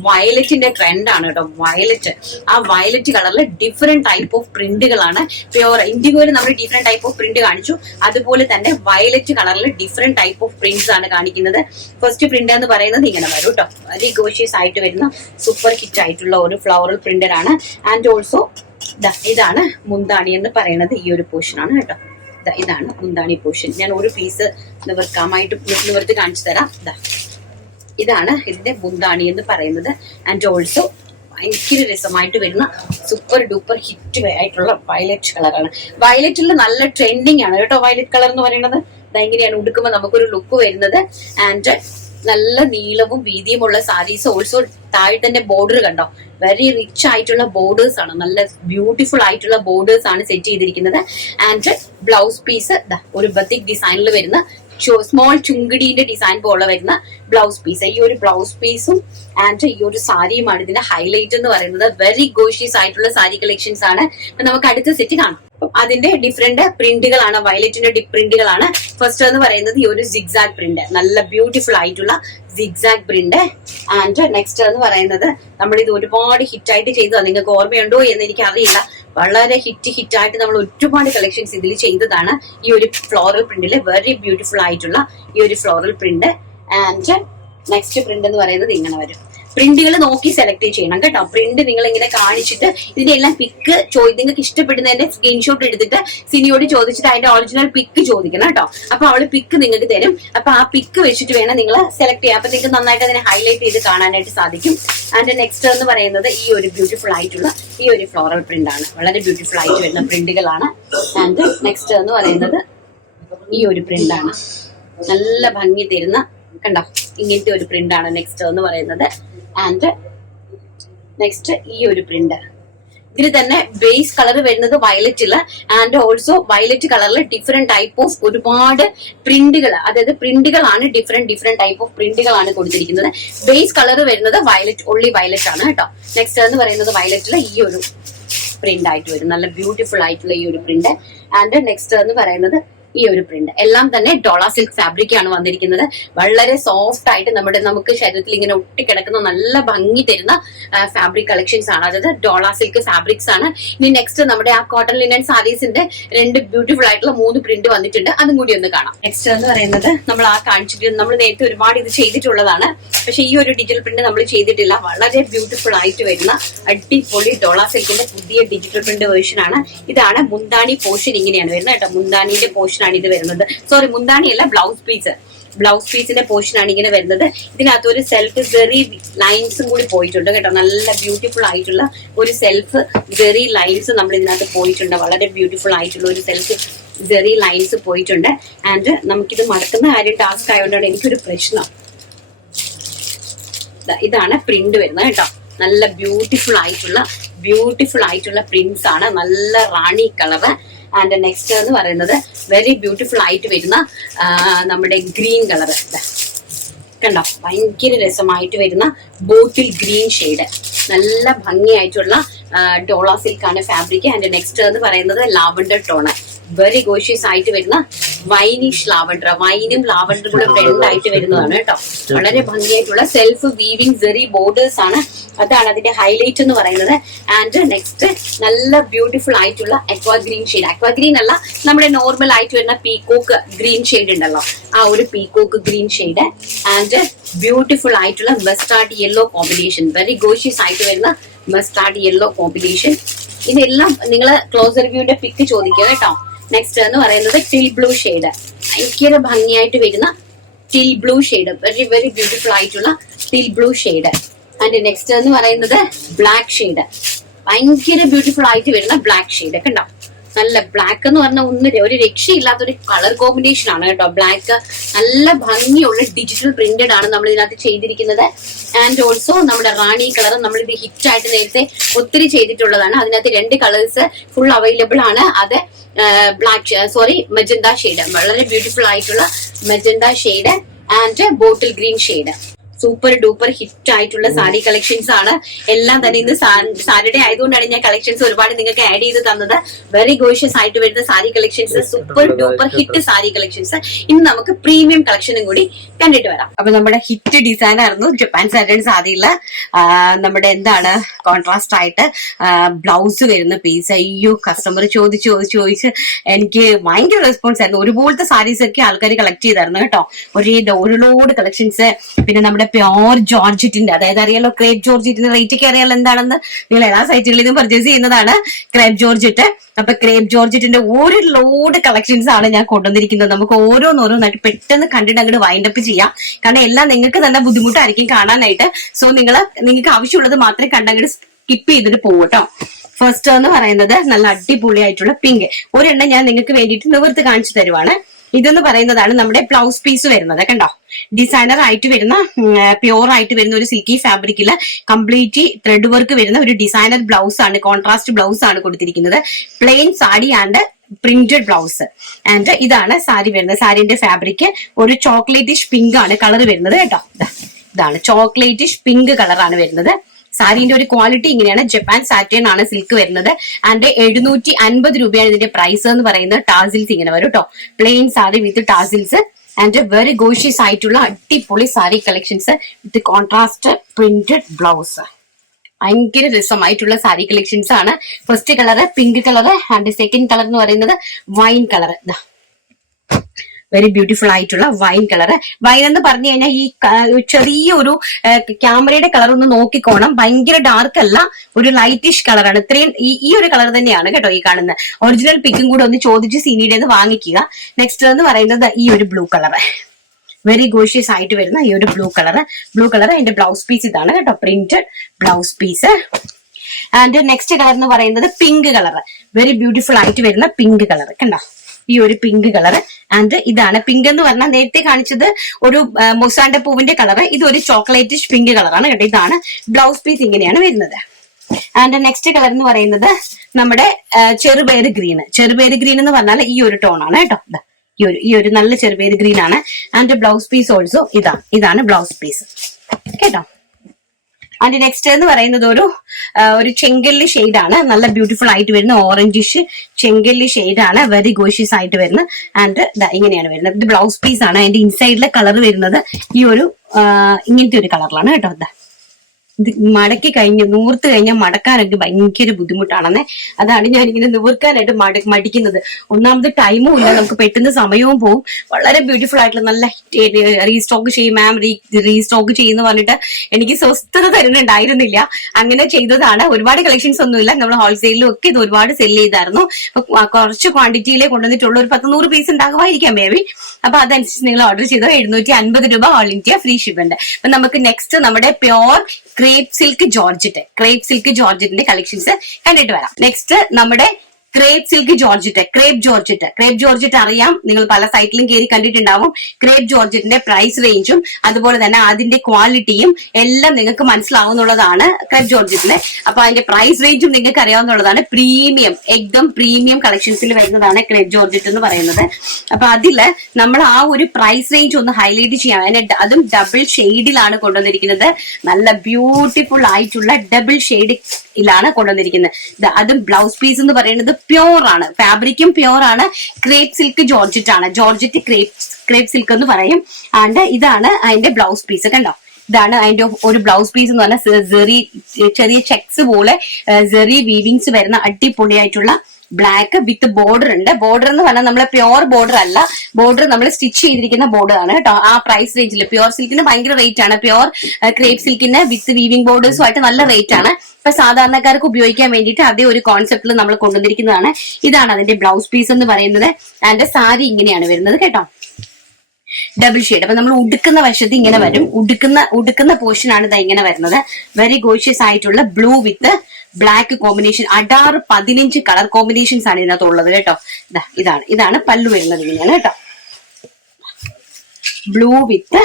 വയലറ്റിന്റെ ട്രെൻഡ് ആണ് കേട്ടോ. വയലറ്റ്, ആ വയലറ്റ് കളറിൽ ഡിഫറെന്റ് ടൈപ്പ് ഓഫ് പ്രിന്റുകളാണ്. പ്യോർ ഇൻഡിഗോയിൽ നമ്മൾ ഡിഫറെന്റ് ടൈപ്പ് ഓഫ് പ്രിന്റ് കാണിച്ചു, അതുപോലെ തന്നെ വയലറ്റ് കളറിൽ ഡിഫറെന്റ് ടൈപ്പ് ഓഫ് പ്രിന്റ്സ് ആണ് കാണിക്കുന്നത്. ഫസ്റ്റ് പ്രിന്റ് എന്ന് പറയുന്നത് ഇങ്ങനെ വരും കേട്ടോ. വെരി ഗോഷ്യസ് ആയിട്ട് വരുന്ന സൂപ്പർ ഹിറ്റ് ആയിട്ടുള്ള ഒരു ഫ്ലോറൽ പ്രിന്റർ ആണ്. ആൻഡ് ഓൾസോ ഇതാണ് മുന്താണി എന്ന് പറയുന്നത്. ഈ ഒരു പോർഷൻ ആണ് കേട്ടോ. ഇതാണ് മുന്താണി പോർഷൻ. ഞാൻ ഒരു പീസ് നിവർത്തി കാണിച്ചു തരാം. ഇതാണ് ഇതിന്റെ മുന്താണി എന്ന് പറയുന്നത്. ആൻഡ് ഓൾസോ ഭയങ്കര രസമായിട്ട് വരുന്ന സൂപ്പർ ഡൂപ്പർ ഹിറ്റ് ആയിട്ടുള്ള വയലറ്റ് കളറാണ്. വയലറ്റിൽ നല്ല ട്രെൻഡിങ് ആണ് കേട്ടോ വയലറ്റ് കളർ എന്ന് പറയുന്നത്. ഇതെങ്ങനെയാണ് ഉടുക്കുമ്പോൾ നമുക്കൊരു ലുക്ക് വരുന്നത്. ആൻഡ് നല്ല നീളവും വീതിയുമുള്ള സാരീസ്. ഓൾസോ താഴെ തന്നെ ബോർഡർ കണ്ടോ, വെരി റിച്ച് ആയിട്ടുള്ള ബോർഡേഴ്സ് ആണ്. നല്ല ബ്യൂട്ടിഫുൾ ആയിട്ടുള്ള ബോർഡേഴ്സ് ആണ് സെറ്റ് ചെയ്തിരിക്കുന്നത്. ആൻഡ് ബ്ലൗസ് പീസ് ഒരു ബത്തിക് ഡിസൈനിൽ വരുന്ന സ്മോൾ ചുങ്കിടിന്റെ ഡിസൈൻ പോലെ വരുന്ന ബ്ലൗസ് പീസ്. ഈ ഒരു ബ്ലൗസ് പീസും ആൻഡ് ഈ ഒരു സാരിയുമാണ് ഇതിന്റെ ഹൈലൈറ്റ് എന്ന് പറയുന്നത്. വെരി ഗോഷ്യസ് ആയിട്ടുള്ള സാരി കളക്ഷൻസ് ആണ്. നമുക്ക് അടുത്ത സെറ്റ് കാണാം. അതിന്റെ ഡിഫറെന്റ് പ്രിന്റുകളാണ്, വയലറ്റിന്റെ പ്രിന്റുകളാണ്. ഫസ്റ്റ് എന്ന് പറയുന്നത് ഈ ഒരു സിഗ്സാഗ് പ്രിന്റ്, നല്ല ബ്യൂട്ടിഫുൾ ആയിട്ടുള്ള സിഗ്സാഗ് പ്രിന്റ്. ആൻഡ് നെക്സ്റ്റ് എന്ന് പറയുന്നത് നമ്മളിത് ഒരുപാട് ഹിറ്റായിട്ട് ചെയ്തതാണ്. നിങ്ങൾക്ക് ഓർമ്മയുണ്ടോ എന്ന് എനിക്ക് അറിയില്ല. വളരെ ഹിറ്റായിട്ട് നമ്മൾ ഒരുപാട് കളക്ഷൻസ് ഇതിൽ ചെയ്തതാണ്. ഈ ഒരു ഫ്ലോറൽ പ്രിന്റില് വെരി ബ്യൂട്ടിഫുൾ ആയിട്ടുള്ള ഈ ഒരു floral print. And next print എന്ന് പറയുന്നത് ഇങ്ങനെ വരും. പ്രിന്റുകൾ നോക്കി സെലക്ട് ചെയ്യണം കേട്ടോ. പ്രിന്റ് നിങ്ങൾ ഇങ്ങനെ കാണിച്ചിട്ട് ഇതിന്റെ എല്ലാം പിക്ക് നിങ്ങൾക്ക് ഇഷ്ടപ്പെടുന്നതിന്റെ സ്ക്രീൻഷോട്ട് എടുത്തിട്ട് സിനിയോട് ചോദിച്ചിട്ട് അതിന്റെ ഒറിജിനൽ പിക്ക് ചോദിക്കണം കേട്ടോ. അപ്പൊ അവള് പിക്ക് നിങ്ങൾക്ക് തരും. അപ്പൊ ആ പിക്ക് വെച്ചിട്ട് വേണം നിങ്ങൾ സെലക്ട് ചെയ്യാം. അപ്പൊ നിങ്ങൾക്ക് നന്നായിട്ട് അതിനെ ഹൈലൈറ്റ് ചെയ്ത് കാണാനായിട്ട് സാധിക്കും. ആൻഡ് നെക്സ്റ്റ് എന്ന് പറയുന്നത് ഈ ഒരു ബ്യൂട്ടിഫുൾ ആയിട്ടുള്ള ഈ ഒരു ഫ്ലോറൽ പ്രിന്റ് ആണ്. വളരെ ബ്യൂട്ടിഫുൾ ആയിട്ട് വരുന്ന പ്രിന്റുകളാണ്. ആൻഡ് നെക്സ്റ്റ് എന്ന് പറയുന്നത് ഈ ഒരു പ്രിന്റ് ആണ്. നല്ല ഭംഗി തരുന്ന കണ്ടോ, ഇങ്ങനത്തെ ഒരു പ്രിന്റ് ആണ് നെക്സ്റ്റ് എന്ന് പറയുന്നത്. ആൻഡ് നെക്സ്റ്റ് ഈ ഒരു പ്രിന്റ്, ഇതിൽ തന്നെ ബേസ് കളർ വരുന്നത് വയലറ്റില്. ആൻഡ് ഓൾസോ വയലറ്റ് കളറിൽ ഡിഫറെന്റ് ടൈപ്പ് ഓഫ് ഒരുപാട് പ്രിന്റുകൾ, അതായത് പ്രിന്റുകളാണ് ഡിഫറെന്റ് ടൈപ്പ് ഓഫ് പ്രിന്റുകളാണ് കൊടുത്തിരിക്കുന്നത്. ബേസ് കളർ വരുന്നത് വയലറ്റ്, ഒള്ളി വയലറ്റ് ആണ് കേട്ടോ. നെക്സ്റ്റ് എന്ന് പറയുന്നത് വയലറ്റില് ഈ ഒരു പ്രിന്റ് ആയിട്ട് വരും, നല്ല ബ്യൂട്ടിഫുൾ ആയിട്ടുള്ള ഈ ഒരു പ്രിന്റ്. ആൻഡ് നെക്സ്റ്റ് എന്ന് പറയുന്നത് ഈ ഒരു പ്രിന്റ്. എല്ലാം തന്നെ ഡോള സിൽക്ക് ഫാബ്രിക് ആണ് വന്നിരിക്കുന്നത്. വളരെ സോഫ്റ്റ് ആയിട്ട് നമുക്ക് ശരീരത്തിൽ ഇങ്ങനെ ഒട്ടിക്കിടക്കുന്ന നല്ല ഭംഗി തരുന്ന ഫാബ്രിക് കളക്ഷൻസ് ആണ്. അതായത് ഡോള സിൽക്ക് ഫാബ്രിക്സ് ആണ്. ഇനി നെക്സ്റ്റ് നമ്മുടെ ആ കോട്ടൺ ലിനൻ സാരീസിന്റെ 2 ബ്യൂട്ടിഫുൾ ആയിട്ടുള്ള 3 പ്രിന്റ് വന്നിട്ടുണ്ട്. അതും കൂടി ഒന്ന് കാണാം. നെക്സ്റ്റ് എന്ന് പറയുന്നത് നമ്മൾ ആ കാണിച്ചിട്ട് നമ്മൾ നേരത്തെ ഒരുപാട് ഇത് ചെയ്തിട്ടുള്ളതാണ്. പക്ഷെ ഈ ഒരു ഡിജിറ്റൽ പ്രിന്റ് നമ്മൾ ചെയ്തിട്ടില്ല. വളരെ ബ്യൂട്ടിഫുൾ ആയിട്ട് വരുന്ന അടിപൊളി ഡോള സിൽക്കിന്റെ പുതിയ ഡിജിറ്റൽ പ്രിന്റ് വേർഷൻ ആണ്. ഇതാണ് മുന്താണി പോർഷൻ, ഇങ്ങനെയാണ് വരുന്നത് കേട്ടോ. മുന്താണിന്റെ പോർഷൻ ആണ് ഇത് വരുന്നത്. സോറി, മുന്താണിയല്ല, ബ്ലൗസ് പീസിന്റെ പോർഷൻ ആണ് ഇങ്ങനെ വരുന്നത്. ഇതിനകത്ത് ഒരു സെൽഫ് ജെറി ലൈൻസും കൂടി പോയിട്ടുണ്ട് കേട്ടോ. നല്ല ബ്യൂട്ടിഫുൾ ആയിട്ടുള്ള ഒരു സെൽഫ് ജെറി ലൈൻസ് നമ്മൾ ഇതിനകത്ത് പോയിട്ടുണ്ട്. വളരെ ബ്യൂട്ടിഫുൾ ആയിട്ടുള്ള ഒരു സെൽഫ് ജെറി ലൈൻസ് പോയിട്ടുണ്ട്. ആൻഡ് നമുക്കിത് മടക്കുന്ന കാര്യം ടാസ്ക് ആയതുകൊണ്ടാണ് എനിക്കൊരു പ്രശ്നം. ഇതാണ് പ്രിന്റ് വരുന്നത് കേട്ടോ. നല്ല ബ്യൂട്ടിഫുൾ ആയിട്ടുള്ള പ്രിന്റ്സ് ആണ്. നല്ല റാണി കളറ്. ആൻഡ് നെക്സ്റ്റ് എന്ന് പറയുന്നത് വെരി ബ്യൂട്ടിഫുൾ ആയിട്ട് വരുന്ന നമ്മുടെ ഗ്രീൻ കളർ കണ്ടോ, ഭയങ്കര രസമായിട്ട് വരുന്ന ബോട്ടിൽ ഗ്രീൻ ഷെയ്ഡ്. നല്ല ഭംഗിയായിട്ടുള്ള ഡോള സിൽക്ക് ആണ് ഫാബ്രിക്. ആൻഡ് നെക്സ്റ്റ് എന്ന് പറയുന്നത് ലാവൻഡർ ടോണ്, വെരി ഗോഷ്യസ് ആയിട്ട് വരുന്ന വൈനിഷ് ലാവൻഡർ. വൈനും ലാവൻഡറും കൂടെ ബ്ലെൻഡ് ആയിട്ട് വരുന്നതാണ് കേട്ടോ. വളരെ ഭംഗിയായിട്ടുള്ള സെൽഫ് വീവിംഗ് ജെറി ബോർഡേഴ്സ് ആണ്. അതാണ് അതിന്റെ ഹൈലൈറ്റ് എന്ന് പറയുന്നത്. ആൻഡ് നെക്സ്റ്റ് നല്ല ബ്യൂട്ടിഫുൾ ആയിട്ടുള്ള അക്വാ ഗ്രീൻ ഷെയ്ഡ്. അക്വാ ഗ്രീൻ അല്ല, നമ്മുടെ നോർമൽ ആയിട്ട് വരുന്ന പീകോക്ക് ഗ്രീൻ ഷെയ്ഡ് ഉണ്ടല്ലോ, ആ ഒരു peacock green shade. And beautiful ആയിട്ടുള്ള mustard yellow combination, very gorgeous ആയിട്ട് വരുന്ന മസ്റ്റാർഡ് യെല്ലോ കോമ്പിനേഷൻ. ഇതെല്ലാം നിങ്ങൾ ക്ലോസർ വ്യൂവിന്റെ പിക്ക് ചോദിക്കുക കേട്ടോ. നെക്സ്റ്റ് എന്ന് പറയുന്നത് ടിൽ ബ്ലൂ ഷെയ്ഡ്, ഭയങ്കര ഭംഗിയായിട്ട് വരുന്ന teal blue shade, very beautiful ആയിട്ടുള്ള teal blue shade. And next എന്ന് പറയുന്നത് ബ്ലാക്ക് ഷെയ്ഡ്. ഭയങ്കര ബ്യൂട്ടിഫുൾ ആയിട്ട് വരുന്ന ബ്ലാക്ക് ഷെയ്ഡ് ഒക്കെ ഉണ്ടാവും. നല്ല ബ്ലാക്ക് എന്ന് പറഞ്ഞാൽ ഒരു രക്ഷയില്ലാത്തൊരു കളർ കോമ്പിനേഷൻ ആണ് കേട്ടോ. ബ്ലാക്ക് നല്ല ഭംഗിയുള്ള ഡിജിറ്റൽ പ്രിന്റഡ് ആണ് നമ്മൾ ഇതിനകത്ത് ചെയ്തിരിക്കുന്നത്. ആൻഡ് ഓൾസോ നമ്മുടെ റാണി കളർ നമ്മൾ ഇത് ഹിറ്റ് ആയിട്ട് നേരത്തെ ഒത്തിരി ചെയ്തിട്ടുള്ളതാണ്. അതിനകത്ത് 2 കളേഴ്സ് ഫുൾ അവൈലബിൾ ആണ്. അത് മജന്ത ഷെയ്ഡ്, വളരെ ബ്യൂട്ടിഫുൾ ആയിട്ടുള്ള magenta shade and bottle green shade. Super duper hit ആയിട്ടുള്ള സാരി കളക്ഷൻസ് ആണ് എല്ലാം തന്നെ. ഇന്ന് സാരിയുടെ ആയതുകൊണ്ടാണ് ഞാൻ കളക്ഷൻസ് ഒരുപാട് നിങ്ങൾക്ക് ആഡ് ചെയ്ത് തന്നത്. വെരി ഗോഷ്യസ് ആയിട്ട് വരുന്ന sari collections, super duper hit sari collections. ഇന്ന് നമുക്ക് പ്രീമിയം കളക്ഷനും കൂടി കണ്ടിട്ട് വരാം. അപ്പൊ നമ്മുടെ ഹിറ്റ് ഡിസൈൻ ആയിരുന്നു ജപ്പാൻ സാറ്റേൺ സാരിയില് നമ്മുടെ എന്താണ് കോൺട്രാസ്റ്റ് ആയിട്ട് ബ്ലൗസ് വരുന്ന പീസ്. അയ്യോ, കസ്റ്റമർ ചോദിച്ച് എനിക്ക് ഭയങ്കര റെസ്പോൺസ് ആയിരുന്നു. ഒരുപോലത്തെ സാരീസ് ഒക്കെ ആൾക്കാർ കളക്ട് ചെയ്തായിരുന്നു കേട്ടോ. ഒരു ലോഡ് കളക്ഷൻസ്. പിന്നെ നമ്മുടെ പ്യോർ ജോർജറ്റിന്റെ, അതായത് അറിയാലോ ക്രേപ്പ് ജോർജറ്റിന്റെ റേറ്റ് ഒക്കെ അറിയാലോ എന്താണെന്ന്. നിങ്ങൾ എല്ലാ സൈറ്റുകളിൽ നിന്നും പർച്ചേസ് ചെയ്യുന്നതാണ് ക്രേപ്പ് ജോർജറ്റ്. അപ്പൊ ക്രേപ്പ് ജോർജറ്റിന്റെ ഒരു ലോഡ് കളക്ഷൻസ് ആണ് ഞാൻ കൊണ്ടുവന്നിരിക്കുന്നത്. നമുക്ക് ഓരോന്നോരോന്നായിട്ട് പെട്ടെന്ന് കണ്ടിട്ട് അങ്ങോട്ട് വൈൻഡ് അപ്പ് ചെയ്യാം. കാരണം എല്ലാം നിങ്ങൾക്ക് നല്ല ബുദ്ധിമുട്ടായിരിക്കും കാണാനായിട്ട്. സോ നിങ്ങൾക്ക് ആവശ്യമുള്ളത് മാത്രമേ കണ്ടങ്ങോട്ട് സ്കിപ്പ് ചെയ്തിട്ട് പോകും കേട്ടോ. ഫസ്റ്റ് എന്ന് പറയുന്നത് നല്ല അടിപൊളിയായിട്ടുള്ള പിങ്ക്. ഒരെണ്ണം ഞാൻ നിങ്ങൾക്ക് വേണ്ടിയിട്ട് നിവർത്ത് കാണിച്ചു തരുവാണ്. ഇതെന്ന് പറയുന്നതാണ് നമ്മുടെ ബ്ലൗസ് പീസ് വരുന്നത്. കണ്ടോ, ഡിസൈനർ ആയിട്ട് വരുന്ന പ്യോർ ആയിട്ട് വരുന്ന ഒരു സിൽക്കി ഫാബ്രിക്കില് കംപ്ലീറ്റ് ത്രെഡ് വർക്ക് വരുന്ന ഒരു ഡിസൈനർ ബ്ലൗസ് ആണ്. കോൺട്രാസ്റ്റ് ബ്ലൗസ് ആണ് കൊടുത്തിരിക്കുന്നത്. Plain sari and printed blouse. And ഇതാണ് സാരി വരുന്നത്. സാരിന്റെ ഫാബ്രിക് ഒരു ചോക്ലേറ്റിഷ് പിങ്ക് ആണ് കളർ വരുന്നത് കേട്ടോ. ഇതാണ് ചോക്ലേറ്റിഷ് പിങ്ക് കളറാണ് വരുന്നത്. സാരിന്റെ ഒരു ക്വാളിറ്റി ഇങ്ങനെയാണ്. ജപ്പാൻ സാറ്റേൺ ആണ് സിൽക്ക് വരുന്നത്. ആൻഡ് 750 രൂപയാണ് ഇതിന്റെ പ്രൈസ് എന്ന് പറയുന്നത്. ടാസിൽസ് ഇങ്ങനെ വരും കേട്ടോ. Plain sari with tassels and very gorgeous ആയിട്ടുള്ള അടിപൊളി sari collections with contrast printed blouse. ഭയങ്കര രസമായിട്ടുള്ള സാരി കളക്ഷൻസ് ആണ്. First colour pink colour and second colour എന്ന് പറയുന്നത് വൈൻ കളർ. വെരി ബ്യൂട്ടിഫുൾ ആയിട്ടുള്ള വൈൻ കളർ. വൈൻ എന്ന് പറഞ്ഞു കഴിഞ്ഞാൽ ഈ ചെറിയൊരു ക്യാമറയുടെ കളർ ഒന്ന് നോക്കിക്കോണം. ഭയങ്കര ഡാർക്ക് അല്ല, ഒരു ലൈറ്റിഷ് കളറാണ്. ഇത്രയും ഈ ഒരു കളർ തന്നെയാണ് കേട്ടോ ഈ കാണുന്നത്. ഒറിജിനൽ പിക്കും കൂടെ ഒന്ന് ചോദിച്ച് സീനിയുടെ വാങ്ങിക്കുക. നെക്സ്റ്റ് എന്ന് പറയുന്നത് ഈ ഒരു ബ്ലൂ കളർ. വെരി ഗോഷ്യസ് ആയിട്ട് വരുന്ന ഈ ഒരു ബ്ലൂ കളർ. അതിന്റെ ബ്ലൗസ് പീസ് ഇതാണ് കേട്ടോ, printed blouse piece. And next colour എന്ന് പറയുന്നത് പിങ്ക് കളർ. വെരി ബ്യൂട്ടിഫുൾ ആയിട്ട് വരുന്ന പിങ്ക് കളർ. കണ്ടോ, ഈ ഒരു പിങ്ക് കളർ. ആൻഡ് ഇതാണ് പിങ്ക് എന്ന് പറഞ്ഞാൽ നേരത്തെ കാണിച്ചത് ഒരു മൊസാണ്ട പൂവിന്റെ കളർ. ഇതൊരു ചോക്ലേറ്റിഷ് പിങ്ക് കളറാണ് കേട്ടോ. ഇതാണ് ബ്ലൗസ് പീസ്, ഇങ്ങനെയാണ് വരുന്നത്. ആൻഡ് നെക്സ്റ്റ് കളർ എന്ന് പറയുന്നത് നമ്മുടെ ചെറുപയർ ഗ്രീൻ. ചെറുപയർ ഗ്രീൻ എന്ന് പറഞ്ഞാൽ ഈ ഒരു ടോൺ ആണ് കേട്ടോ. ഈ ഒരു നല്ല ചെറുപയർ ഗ്രീൻ ആണ്. ആൻഡ് ബ്ലൗസ് പീസ് ഓൾസോ ഇതാണ് ബ്ലൗസ് പീസ് കേട്ടോ. ആൻഡ് നെക്സ്റ്റ് എന്ന് പറയുന്നത് ഒരു ചെങ്കല്ലി ഷെയ്ഡ് ആണ്. നല്ല ബ്യൂട്ടിഫുൾ ആയിട്ട് വരുന്ന ഓറഞ്ചിഷ് ചെങ്കല്ലി ഷെയ്ഡ് ആണ്. വെരി ഗോഷ്യസ് ആയിട്ട് വരുന്ന. ആൻഡ് ഇങ്ങനെയാണ് വരുന്നത്. ഇത് ബ്ലൗസ് പീസ് ആണ്. അതിന്റെ ഇൻസൈഡിലെ കളർ വരുന്നത് ഈ ഒരു ഇങ്ങനത്തെ ഒരു കളറിലാണ് കേട്ടോ. ഇത് മടക്കി നൂർത്ത് കഴിഞ്ഞാൽ മടക്കാനൊക്കെ ഭയങ്കര ബുദ്ധിമുട്ടാണെന്നേ. അതാണ് ഞാനിങ്ങനെ നിവർക്കാനായിട്ട് മടിക്കുന്നത്. ഒന്നാമത് ടൈമും ഇല്ല, നമുക്ക് പെട്ടെന്ന് സമയവും പോവും. വളരെ ബ്യൂട്ടിഫുൾ ആയിട്ടുള്ള നല്ല റീസ്റ്റോക്ക് ചെയ്യും മാം, റീസ്റ്റോക്ക് ചെയ്യുന്ന പറഞ്ഞിട്ട് എനിക്ക് സ്വസ്ഥത തരുന്നുണ്ടായിരുന്നില്ല. അങ്ങനെ ചെയ്തതാണ്. ഒരുപാട് കളക്ഷൻസ് ഒന്നുമില്ല. നമ്മൾ ഹോൾസെയിലും ഒക്കെ ഇത് ഒരുപാട് സെല് ചെയ്തായിരുന്നു. കുറച്ച് ക്വാണ്ടിറ്റിയിലേ കൊണ്ടുവന്നിട്ടുള്ള ഒരു 100 പീസ് ഉണ്ടാകുമായിരിക്കാം മേ ബി. അപ്പൊ അതനുസരിച്ച് നിങ്ങൾ ഓർഡർ ചെയ്തോ. 750 രൂപ ഓൾ ഇന്ത്യ ഫ്രീ ഷിപ്മെന്റ്. അപ്പൊ നമുക്ക് നെക്സ്റ്റ് നമ്മുടെ പ്യോർ ക്രേപ്പ് സിൽക്ക് ജോർജറ്റിന്റെ കളക്ഷൻസ് കണ്ടിട്ട് വരാം. നെക്സ്റ്റ് നമ്മുടെ crepe silk georgette. Crepe georgette അറിയാം, നിങ്ങൾ പല സൈറ്റിലും കയറി കണ്ടിട്ടുണ്ടാവും. ക്രേപ്പ് ജോർജറ്റിന്റെ പ്രൈസ് റേഞ്ചും അതുപോലെ തന്നെ അതിന്റെ ക്വാളിറ്റിയും എല്ലാം നിങ്ങൾക്ക് മനസ്സിലാവുന്നുള്ളതാണ് ക്രേപ്പ് ജോർജറ്റിന്റെ. അപ്പൊ അതിന്റെ പ്രൈസ് റേഞ്ചും നിങ്ങൾക്ക് അറിയാവുന്നതാണ്. എക്ദം പ്രീമിയം കളക്ഷൻസിൽ വരുന്നതാണ് ക്രേപ്പ് ജോർജറ്റ് എന്ന് പറയുന്നത്. അപ്പൊ അതില് നമ്മൾ ആ ഒരു പ്രൈസ് റേഞ്ച് ഒന്ന് ഹൈലൈറ്റ് ചെയ്യാൻ, അതും ഡബിൾ ഷെയ്ഡിലാണ് കൊണ്ടുവന്നിരിക്കുന്നത്. നല്ല ബ്യൂട്ടിഫുൾ ആയിട്ടുള്ള ഡബിൾ ഷെയ്ഡിലാണ് കൊണ്ടുവന്നിരിക്കുന്നത്. അതും ബ്ലൗസ് പീസ് എന്ന് പറയുന്നത് പ്യോർ ആണ്. ഫാബ്രിക്കും പ്യോർ ആണ്. ക്രേപ്പ് സിൽക്ക് ജോർജറ്റ് ആണ്. ജോർജറ്റ് ക്രേപ്പ് സിൽക്ക് എന്ന് പറയും. ആൻഡ് ഇതാണ് അതിന്റെ ബ്ലൗസ് പീസ്. കണ്ടോ, ഇതാണ് അതിന്റെ ഒരു ബ്ലൗസ് പീസ് എന്ന് പറഞ്ഞാൽ ചെറിയ ചെക്സ് പോലെ സെറി വീവിങ്സ് വരുന്ന അടിപൊളിയായിട്ടുള്ള ബ്ലാക്ക് വിത്ത് ബോർഡർ ഉണ്ട്. ബോർഡർ എന്ന് പറഞ്ഞാൽ നമ്മളെ പ്യോർ ബോർഡർ അല്ല, ബോർഡർ നമ്മൾ സ്റ്റിച്ച് ചെയ്തിരിക്കുന്ന ബോർഡർ ആണ് കേട്ടോ. ആ പ്രൈസ് റേഞ്ചിൽ പ്യോർ സിൽക്കിന് ഭയങ്കര റേറ്റ് ആണ്. പ്യോർ ക്രേപ്പ് സിൽക്കിന് വിത്ത് വീവിംഗ് ബോർഡേഴ്സും ആയിട്ട് നല്ല റേറ്റ് ആണ്. ഇപ്പൊ സാധാരണക്കാർക്ക് ഉപയോഗിക്കാൻ വേണ്ടിയിട്ട് അതേ ഒരു കോൺസെപ്റ്റിൽ നമ്മൾ കൊണ്ടുവന്നിരിക്കുന്നതാണ്. ഇതാണ് അതിന്റെ ബ്ലൗസ് പീസ് എന്ന് പറയുന്നത്. ആൻഡ് സാരി ഇങ്ങനെയാണ് വരുന്നത് കേട്ടോ. Double shade. അപ്പൊ നമ്മൾ ഉടുക്കുന്ന വശത്ത് ഇങ്ങനെ വരും. ഉടുക്കുന്ന പോർഷൻ ആണ് ഇതാ ഇങ്ങനെ വരുന്നത്. വെരി ഗോഷ്യസ് ആയിട്ടുള്ള blue with black combination. 15 colour combinations ആണ് ഇതിനകത്തുള്ളത് കേട്ടോ. ഇതാണ് പല്ലു വരുന്നത് ഇങ്ങനെയാണ് കേട്ടോ. ബ്ലൂ വിത്ത്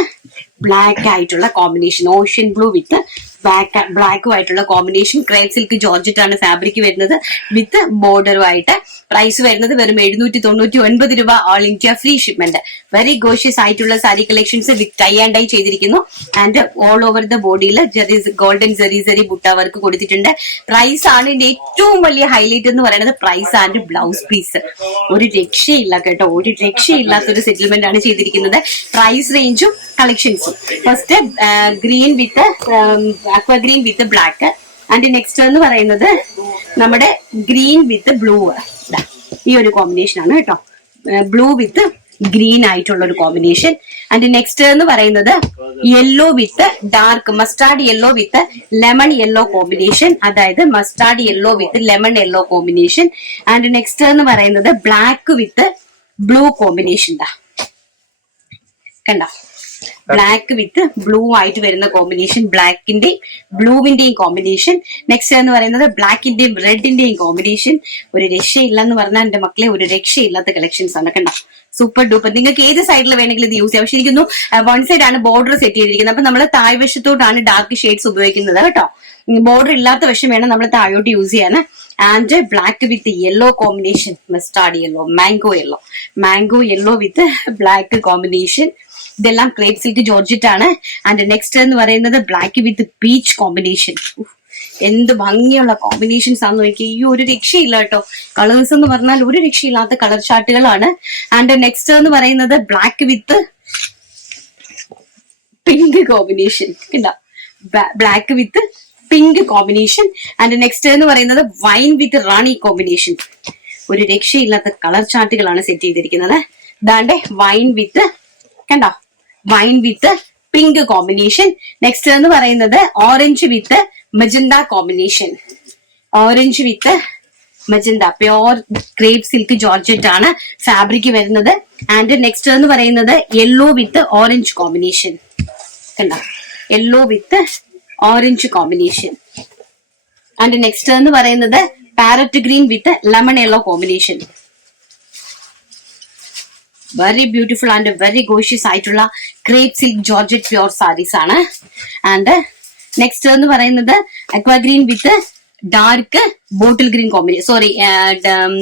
ബ്ലാക്ക് ആയിട്ടുള്ള കോമ്പിനേഷൻ, ഓഷ്യൻ ബ്ലൂ വിത്ത് ബ്ലാക്കും ആയിട്ടുള്ള കോമ്പിനേഷൻ. ക്രേപ്പ് സിൽക്ക് ജോർജറ്റ് ആണ് ഫാബ്രിക് വരുന്നത് വിത്ത് ബോർഡറുമായിട്ട്. പ്രൈസ് വരുന്നത് വെറും 799 രൂപ. All India free shipment. Very gorgeous ആയിട്ടുള്ള sari collections with tie and dye ചെയ്തിരിക്കുന്നു. ആൻഡ് ഓൾ ഓവർ ദ ബോഡിയിൽ ഗോൾഡൻ ജെറി ബുട്ട വർക്ക് കൊടുത്തിട്ടുണ്ട്. പ്രൈസ് ആണ് ഇതിന്റെ ഏറ്റവും വലിയ ഹൈലൈറ്റ് എന്ന് പറയുന്നത്. പ്രൈസ് ആൻഡ് ബ്ലൗസ് പീസ് ഒരു രക്ഷയില്ല കേട്ടോ, ഒരു രക്ഷയില്ലാത്തൊരു സെറ്റിൽമെന്റ് ആണ് ചെയ്തിരിക്കുന്നത്. പ്രൈസ് റേഞ്ചും കളക്ഷൻസും. First green with aqua green with black. And next എന്ന് പറയുന്നത് നമ്മുടെ ഗ്രീൻ വിത്ത് ബ്ലൂ. ഈ ഒരു കോമ്പിനേഷൻ ആണ് കേട്ടോ. ബ്ലൂ വിത്ത് ഗ്രീൻ ആയിട്ടുള്ള ഒരു കോമ്പിനേഷൻ. ആൻഡ് നെക്സ്റ്റ് എന്ന് പറയുന്നത് yellow with dark mustard yellow with lemon yellow combination. അതായത് mustard yellow with lemon yellow combination. And next എന്ന് പറയുന്നത് ബ്ലാക്ക് വിത്ത് ബ്ലൂ കോമ്പിനേഷൻ. കണ്ടോ, ബ്ലാക്ക് വിത്ത് ബ്ലൂ ആയിട്ട് വരുന്ന കോമ്പിനേഷൻ. ബ്ലാക്കിന്റെയും ബ്ലൂവിന്റെയും കോമ്പിനേഷൻ. നെക്സ്റ്റ് എന്ന് പറയുന്നത് ബ്ലാക്കിന്റെയും റെഡിന്റെയും കോമ്പിനേഷൻ. ഒരു രക്ഷയില്ലെന്ന് പറഞ്ഞാൽ എന്റെ മക്കളെ, ഒരു രക്ഷയില്ലാത്ത കളക്ഷൻസ് ആണ്. കണ്ടോ, സൂപ്പർ ഡൂപ്പർ. നിങ്ങൾക്ക് ഏത് സൈഡിൽ വേണമെങ്കിലും ഇത് യൂസ് ചെയ്യാം. പക്ഷെ ഇരിക്കുന്നു വൺ സൈഡ് ആണ് ബോർഡർ സെറ്റ് ചെയ്തിരിക്കുന്നത്. അപ്പൊ നമ്മൾ താഴ്വശത്തോട്ടാണ് ഡാർക്ക് ഷെയ്ഡ്സ് ഉപയോഗിക്കുന്നത് കേട്ടോ. ബോർഡർ ഇല്ലാത്ത വശം വേണം നമ്മൾ താഴോട്ട് യൂസ് ചെയ്യാൻ. And black with yellow combination, mustard yellow, mango yellow with black combination. ഇതെല്ലാം ക്രേപ്പ് സിൽക്ക് ജോർജറ്റ് ആണ്. ആൻഡ് നെക്സ്റ്റ് എന്ന് പറയുന്നത് ബ്ലാക്ക് വിത്ത് പീച്ച് കോമ്പിനേഷൻ. എന്ത് ഭംഗിയുള്ള കോമ്പിനേഷൻസ് ആണെന്ന് നോക്കി. ഈ ഒരു രക്ഷയില്ല കേട്ടോ. കളേഴ്സ് എന്ന് പറഞ്ഞാൽ ഒരു രക്ഷയില്ലാത്ത കളർ ചാർട്ടുകളാണ്. ആൻഡ് നെക്സ്റ്റ് എന്ന് പറയുന്നത് black with pink combination. Black with pink combination. And next എന്ന് പറയുന്നത് വൈൻ വിത്ത് റാണി കോമ്പിനേഷൻ. ഒരു രക്ഷയില്ലാത്ത കളർ ചാർട്ടുകളാണ് സെറ്റ് ചെയ്തിരിക്കുന്നത്. ദാണ്ടെ വൈൻ വിത്ത്, കണ്ടോ, wine with pink combination. Next എന്ന് പറയുന്നത് orange with magenta combination. Orange with magenta, pure crepe silk georgette ആണ് fabric വരുന്നത്. ആൻഡ് നെക്സ്റ്റ് എന്ന് പറയുന്നത് യെല്ലോ വിത്ത് ഓറഞ്ച് കോമ്പിനേഷൻ. കണ്ടോ, yellow with orange combination. And next എന്ന് പറയുന്നത് parrot green with lemon yellow combination. Very beautiful and very gorgeous ആയിട്ടുള്ള crepe silk georgette pure sarees ആണ്. And next എന്ന് പറയുന്നത് aqua green with dark bottle green combination. Sorry,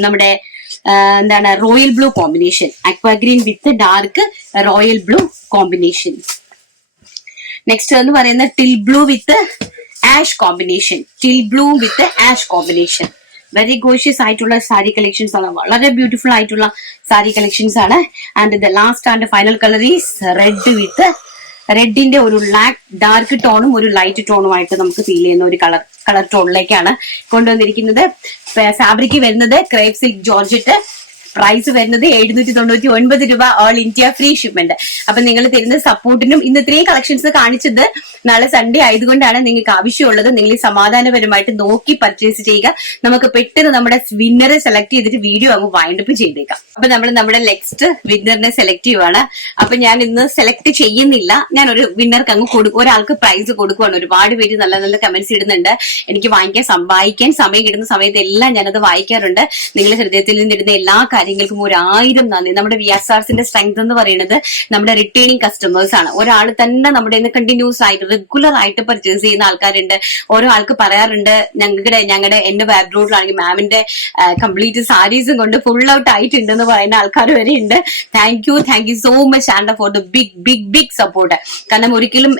നമ്മുടെ എന്താണ് royal blue combination. Aqua green with dark royal blue combination. Next എന്ന് പറയുന്നത് teal blue with ash combination. Teal blue with ash combination. Very gorgeous ആയിട്ടുള്ള sari collections ആണ്. വളരെ beautiful ആയിട്ടുള്ള sari collections ആണ്. And the last and final colour is red with, റെഡിന്റെ ഒരു dark ടോണും ഒരു ലൈറ്റ് ടോണുമായിട്ട് നമുക്ക് ഫീൽ ചെയ്യുന്ന ഒരു കളർ ടോണിലേക്കാണ് കൊണ്ടുവന്നിരിക്കുന്നത്. ഫാബ്രിക് വരുന്നത് ക്രേപ്പ് സിൽക്ക് ജോർജറ്റ്. പ്രൈസ് വരുന്നത് 799 രൂപ. All India free shipment. അപ്പൊ നിങ്ങൾ തരുന്ന സപ്പോർട്ടിനും ഇന്ന് ഇത്രയും കളക്ഷൻസ് കാണിച്ചത് നാളെ സൺഡേ ആയതുകൊണ്ടാണ്. നിങ്ങൾക്ക് ആവശ്യമുള്ളത് നിങ്ങൾ സമാധാനപരമായിട്ട് നോക്കി പർച്ചേസ് ചെയ്യുക. നമുക്ക് പെട്ടെന്ന് നമ്മുടെ വിന്നറെ സെലക്ട് ചെയ്തിട്ട് വീഡിയോ അങ്ങ് വൈൻഡപ്പ് ചെയ്തേക്കാം. അപ്പൊ നമ്മൾ നമ്മുടെ നെക്സ്റ്റ് വിന്നറിനെ സെലക്ട് ചെയ്യുവാണ്. അപ്പൊ ഞാൻ ഇന്ന് സെലക്ട് ചെയ്യുന്നില്ല, ഞാൻ ഒരു വിന്നർക്ക് അങ്ങ് ഒരാൾക്ക് പ്രൈസ് കൊടുക്കുവാണ്. ഒരുപാട് പേര് നല്ല നല്ല കമന്റ്സ് ഇടുന്നുണ്ട്. എനിക്ക് വായിക്കാൻ സമയം കിട്ടുന്ന സമയത്ത് എല്ലാം ഞാനത് വായിക്കാറുണ്ട്. നിങ്ങളുടെ ഹൃദയത്തിൽ നിന്നിടുന്ന എല്ലാ കാര്യങ്ങൾക്കും 1000 നന്ദി. നമ്മുടെ വിയാസാർസിന്റെ സ്ട്രെങ്ത് എന്ന് പറയുന്നത് നമ്മുടെ റിട്ടേണിംഗ് കസ്റ്റമേഴ്സ് ആണ്. ഒരാൾ തന്നെ നമ്മുടെ കണ്ടിന്യൂസ് ആയിട്ട് റെഗുലർ ആയിട്ട് പർച്ചേസ് ചെയ്യുന്ന ആൾക്കാരുണ്ട്. ഓരോ ആൾക്ക് പറയാറുണ്ട്, ഞങ്ങളുടെ എന്റെ വെബ് റോഡിലാണെങ്കിൽ മാമിന്റെ കംപ്ലീറ്റ് സാരീസും കൊണ്ട് ഫുൾ ഔട്ട് ആയിട്ടുണ്ടെന്ന് പറയുന്ന ആൾക്കാർ വരെ ഉണ്ട്. Thank you so much and for the big support. കാരണം ഒരിക്കലും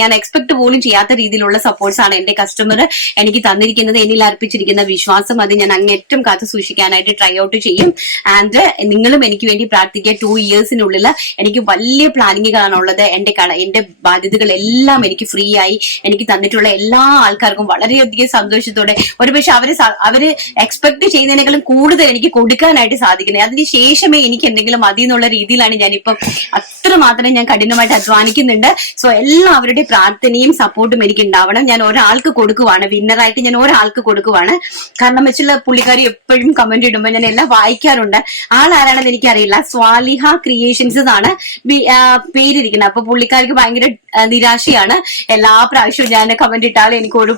ഞാൻ എക്സ്പെക്ട് പോലും ചെയ്യാത്ത രീതിയിലുള്ള സപ്പോർട്ട്സ് ആണ് എന്റെ കസ്റ്റമർ എനിക്ക് തന്നിരിക്കുന്നത്. എന്നിൽ അർപ്പിച്ചിരിക്കുന്ന വിശ്വാസം അത് ഞാൻ അങ്ങേറ്റം കാത്തു സൂക്ഷിക്കാനായിട്ട് ട്രൈ ഔട്ട് ചെയ്യും. ആൻഡ് നിങ്ങളും എനിക്ക് വേണ്ടി പ്രാർത്ഥിക്കുക. 2 ഇയേഴ്സിനുള്ളിൽ എനിക്ക് വലിയ പ്ലാനിങ്ങുകളാണുള്ളത്. എന്റെ ബാധ്യതകളെല്ലാം എനിക്ക് ഫ്രീ ആയി എനിക്ക് തന്നിട്ടുള്ള എല്ലാ ആൾക്കാർക്കും വളരെയധികം സന്തോഷത്തോടെ, ഒരുപക്ഷെ അവര് എക്സ്പെക്ട് ചെയ്യുന്നതിനേക്കാളും കൂടുതൽ എനിക്ക് കൊടുക്കാനായിട്ട് സാധിക്കുന്നത്. അതിനുശേഷമേ എനിക്ക് എന്തെങ്കിലും മതി എന്നുള്ള രീതിയിലാണ് ഞാനിപ്പം അത്രമാത്രം ഞാൻ കഠിനമായിട്ട് അധ്വാനിക്കുന്നുണ്ട്. സോ എല്ലാവരുടെയും പ്രാർത്ഥനയും സപ്പോർട്ടും എനിക്ക് ഉണ്ടാവണം. ഞാൻ ഒരാൾക്ക് കൊടുക്കുവാണ്, വിന്നറായിട്ട് ഞാൻ ഒരാൾക്ക് കൊടുക്കുവാണ്. കാരണം വെച്ചുള്ള പുള്ളിക്കാരി എപ്പോഴും കമന്റ് ഇടുമ്പോൾ ഞാൻ എല്ലാം വായിക്കാറുണ്ട്. പറയാനുണ്ട്. ആളാരാണെന്ന് എനിക്കറിയില്ല. സ്വാലിഹ ക്രിയേഷൻസ് എന്നാണ് പേരിരിക്കുന്നത്. അപ്പൊ പുള്ളിക്കാർക്ക് ഭയങ്കര നിരാശയാണ്. എല്ലാ പ്രാവശ്യവും ഞാൻ കമന്റ് ഇട്ടാലും എനിക്ക് ഒരു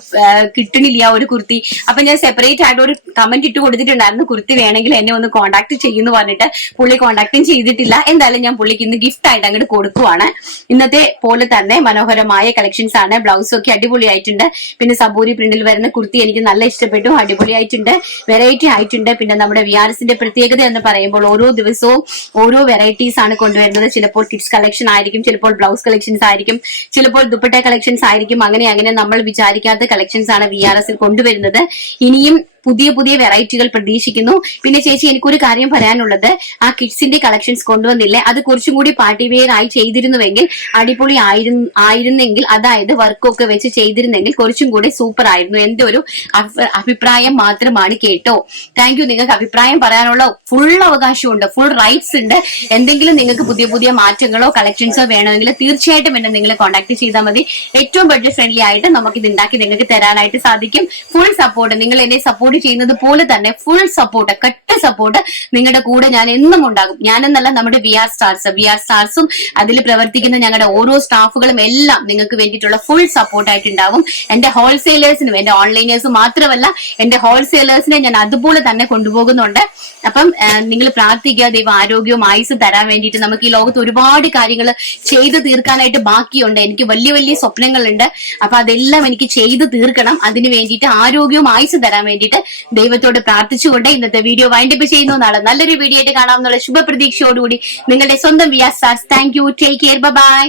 കിട്ടണില്ല ഒരു കുർത്തി. അപ്പൊ ഞാൻ സെപ്പറേറ്റ് ആയിട്ട് ഒരു കമന്റ് ഇട്ട് കൊടുത്തിട്ടുണ്ടായിരുന്നു, കുർത്തി വേണമെങ്കിൽ എന്നെ ഒന്ന് കോൺടാക്ട് ചെയ്യുന്നു പറഞ്ഞിട്ട്. പുള്ളി കോൺടാക്ടും ചെയ്തിട്ടില്ല. എന്തായാലും ഞാൻ പുള്ളിക്ക് ഇന്ന് ഗിഫ്റ്റ് ആയിട്ട് അങ്ങോട്ട് കൊടുക്കുവാണ്. ഇന്നത്തെ പോലെ തന്നെ മനോഹരമായ കളക്ഷൻസ് ആണ്. ബ്ലൗസും ഒക്കെ അടിപൊളിയായിട്ടുണ്ട്. പിന്നെ സബൂരി പ്രിന്റിൽ വരുന്ന കുർത്തി എനിക്ക് നല്ല ഇഷ്ടപ്പെട്ടു. അടിപൊളിയായിട്ടുണ്ട്, വെറൈറ്റി ആയിട്ടുണ്ട്. പിന്നെ നമ്മുടെ വിആർഎസിന്റെ പ്രത്യേകത എന്ന് പറയുമ്പോൾ ഓരോ ദിവസവും ഓരോ വെറൈറ്റീസ് ആണ് കൊണ്ടുവരുന്നത്. ചിലപ്പോൾ കിഡ്സ് കളക്ഷൻ ആയിരിക്കും, ചിലപ്പോൾ ബ്ലൗസ് കളക്ഷൻസ് ആയിരിക്കും, ചിലപ്പോൾ ദുപ്പട്ട കളക്ഷൻസ് ആയിരിക്കും. അങ്ങനെ നമ്മൾ വിചാരിക്കാത്ത കളക്ഷൻസ് ആണ് വിആർഎസിൽ കൊണ്ടുവരുന്നത്. ഇനിയും പുതിയ പുതിയ വെറൈറ്റികൾ പ്രതീക്ഷിക്കുന്നു. പിന്നെ ചേച്ചി, എനിക്കൊരു കാര്യം പറയാനുള്ളത്, ആ കിഡ്സിന്റെ കളക്ഷൻസ് കൊണ്ടുവന്നില്ലേ, അത് കുറച്ചും കൂടി പാർട്ടി വെയർ ആയി ചെയ്തിരുന്നുവെങ്കിൽ അടിപൊളി ആയിരുന്നെങ്കിൽ, അതായത് വർക്കൊക്കെ വെച്ച് ചെയ്തിരുന്നെങ്കിൽ കുറച്ചും കൂടി സൂപ്പർ ആയിരുന്നു. എന്റെ ഒരു അഭിപ്രായം മാത്രമാണ് കേട്ടോ. Thank you. നിങ്ങൾക്ക് അഭിപ്രായം പറയാനുള്ള ഫുൾ അവകാശമുണ്ട്, ഫുൾ റൈറ്റ്സ് ഉണ്ട്. എന്തെങ്കിലും നിങ്ങൾക്ക് പുതിയ പുതിയ മാറ്റങ്ങളോ കളക്ഷൻസോ വേണമെങ്കിൽ തീർച്ചയായിട്ടും എന്നെ നിങ്ങൾ കോൺടാക്ട് ചെയ്താൽ മതി. ഏറ്റവും ബഡ്ജറ്റ് ഫ്രണ്ട്ലി ആയിട്ട് നമുക്ക് ഇത് ഉണ്ടാക്കി നിങ്ങൾക്ക് തരാനായിട്ട് സാധിക്കും. ഫുൾ സപ്പോർട്ട്, നിങ്ങൾ എന്നെ സപ്പോർട്ട് ചെയ്യുന്നത് പോലെ തന്നെ ഫുൾ സപ്പോർട്ട്, കട്ട സപ്പോർട്ട് നിങ്ങളുടെ കൂടെ ഞാൻ എന്നും ഉണ്ടാകും. ഞാനെന്നല്ല, നമ്മുടെ വിആർ സ്റ്റാർസും അതിൽ പ്രവർത്തിക്കുന്ന ഞങ്ങളുടെ ഓരോ സ്റ്റാഫുകളും എല്ലാം നിങ്ങൾക്ക് വേണ്ടിയിട്ടുള്ള ഫുൾ സപ്പോർട്ട് ആയിട്ടുണ്ടാവും. എന്റെ ഹോൾസെയിലേഴ്സിനും, എന്റെ ഓൺലൈനേഴ്സും മാത്രമല്ല, എന്റെ ഹോൾസെയിലേഴ്സിനെ ഞാൻ അതുപോലെ തന്നെ കൊണ്ടുപോകുന്നുണ്ട്. അപ്പം നിങ്ങൾ പ്രാർത്ഥിക്കുക, ദൈവം ആരോഗ്യവും ആയുസ് തരാൻ വേണ്ടിയിട്ട്. നമുക്ക് ഈ ലോകത്ത് ഒരുപാട് കാര്യങ്ങൾ ചെയ്തു തീർക്കാനായിട്ട് ബാക്കിയുണ്ട്. എനിക്ക് വലിയ വലിയ സ്വപ്നങ്ങളുണ്ട്. അപ്പൊ അതെല്ലാം എനിക്ക് ചെയ്തു തീർക്കണം. അതിന് വേണ്ടിയിട്ട് ആരോഗ്യവും ആയുസ് തരാൻ വേണ്ടിയിട്ട് ദൈവത്തോട് പ്രാർത്ഥിച്ചുകൊണ്ട് ഇന്നത്തെ വീഡിയോ വൈൻഡപ്പ് ചെയ്യുന്നു. നാളെ നല്ലൊരു വീഡിയോ ആയിട്ട് കാണാമെന്നുള്ള ശുഭപ്രതീക്ഷയോടുകൂടി നിങ്ങളുടെ സ്വന്തം VR stars. Thank you. Take care. By.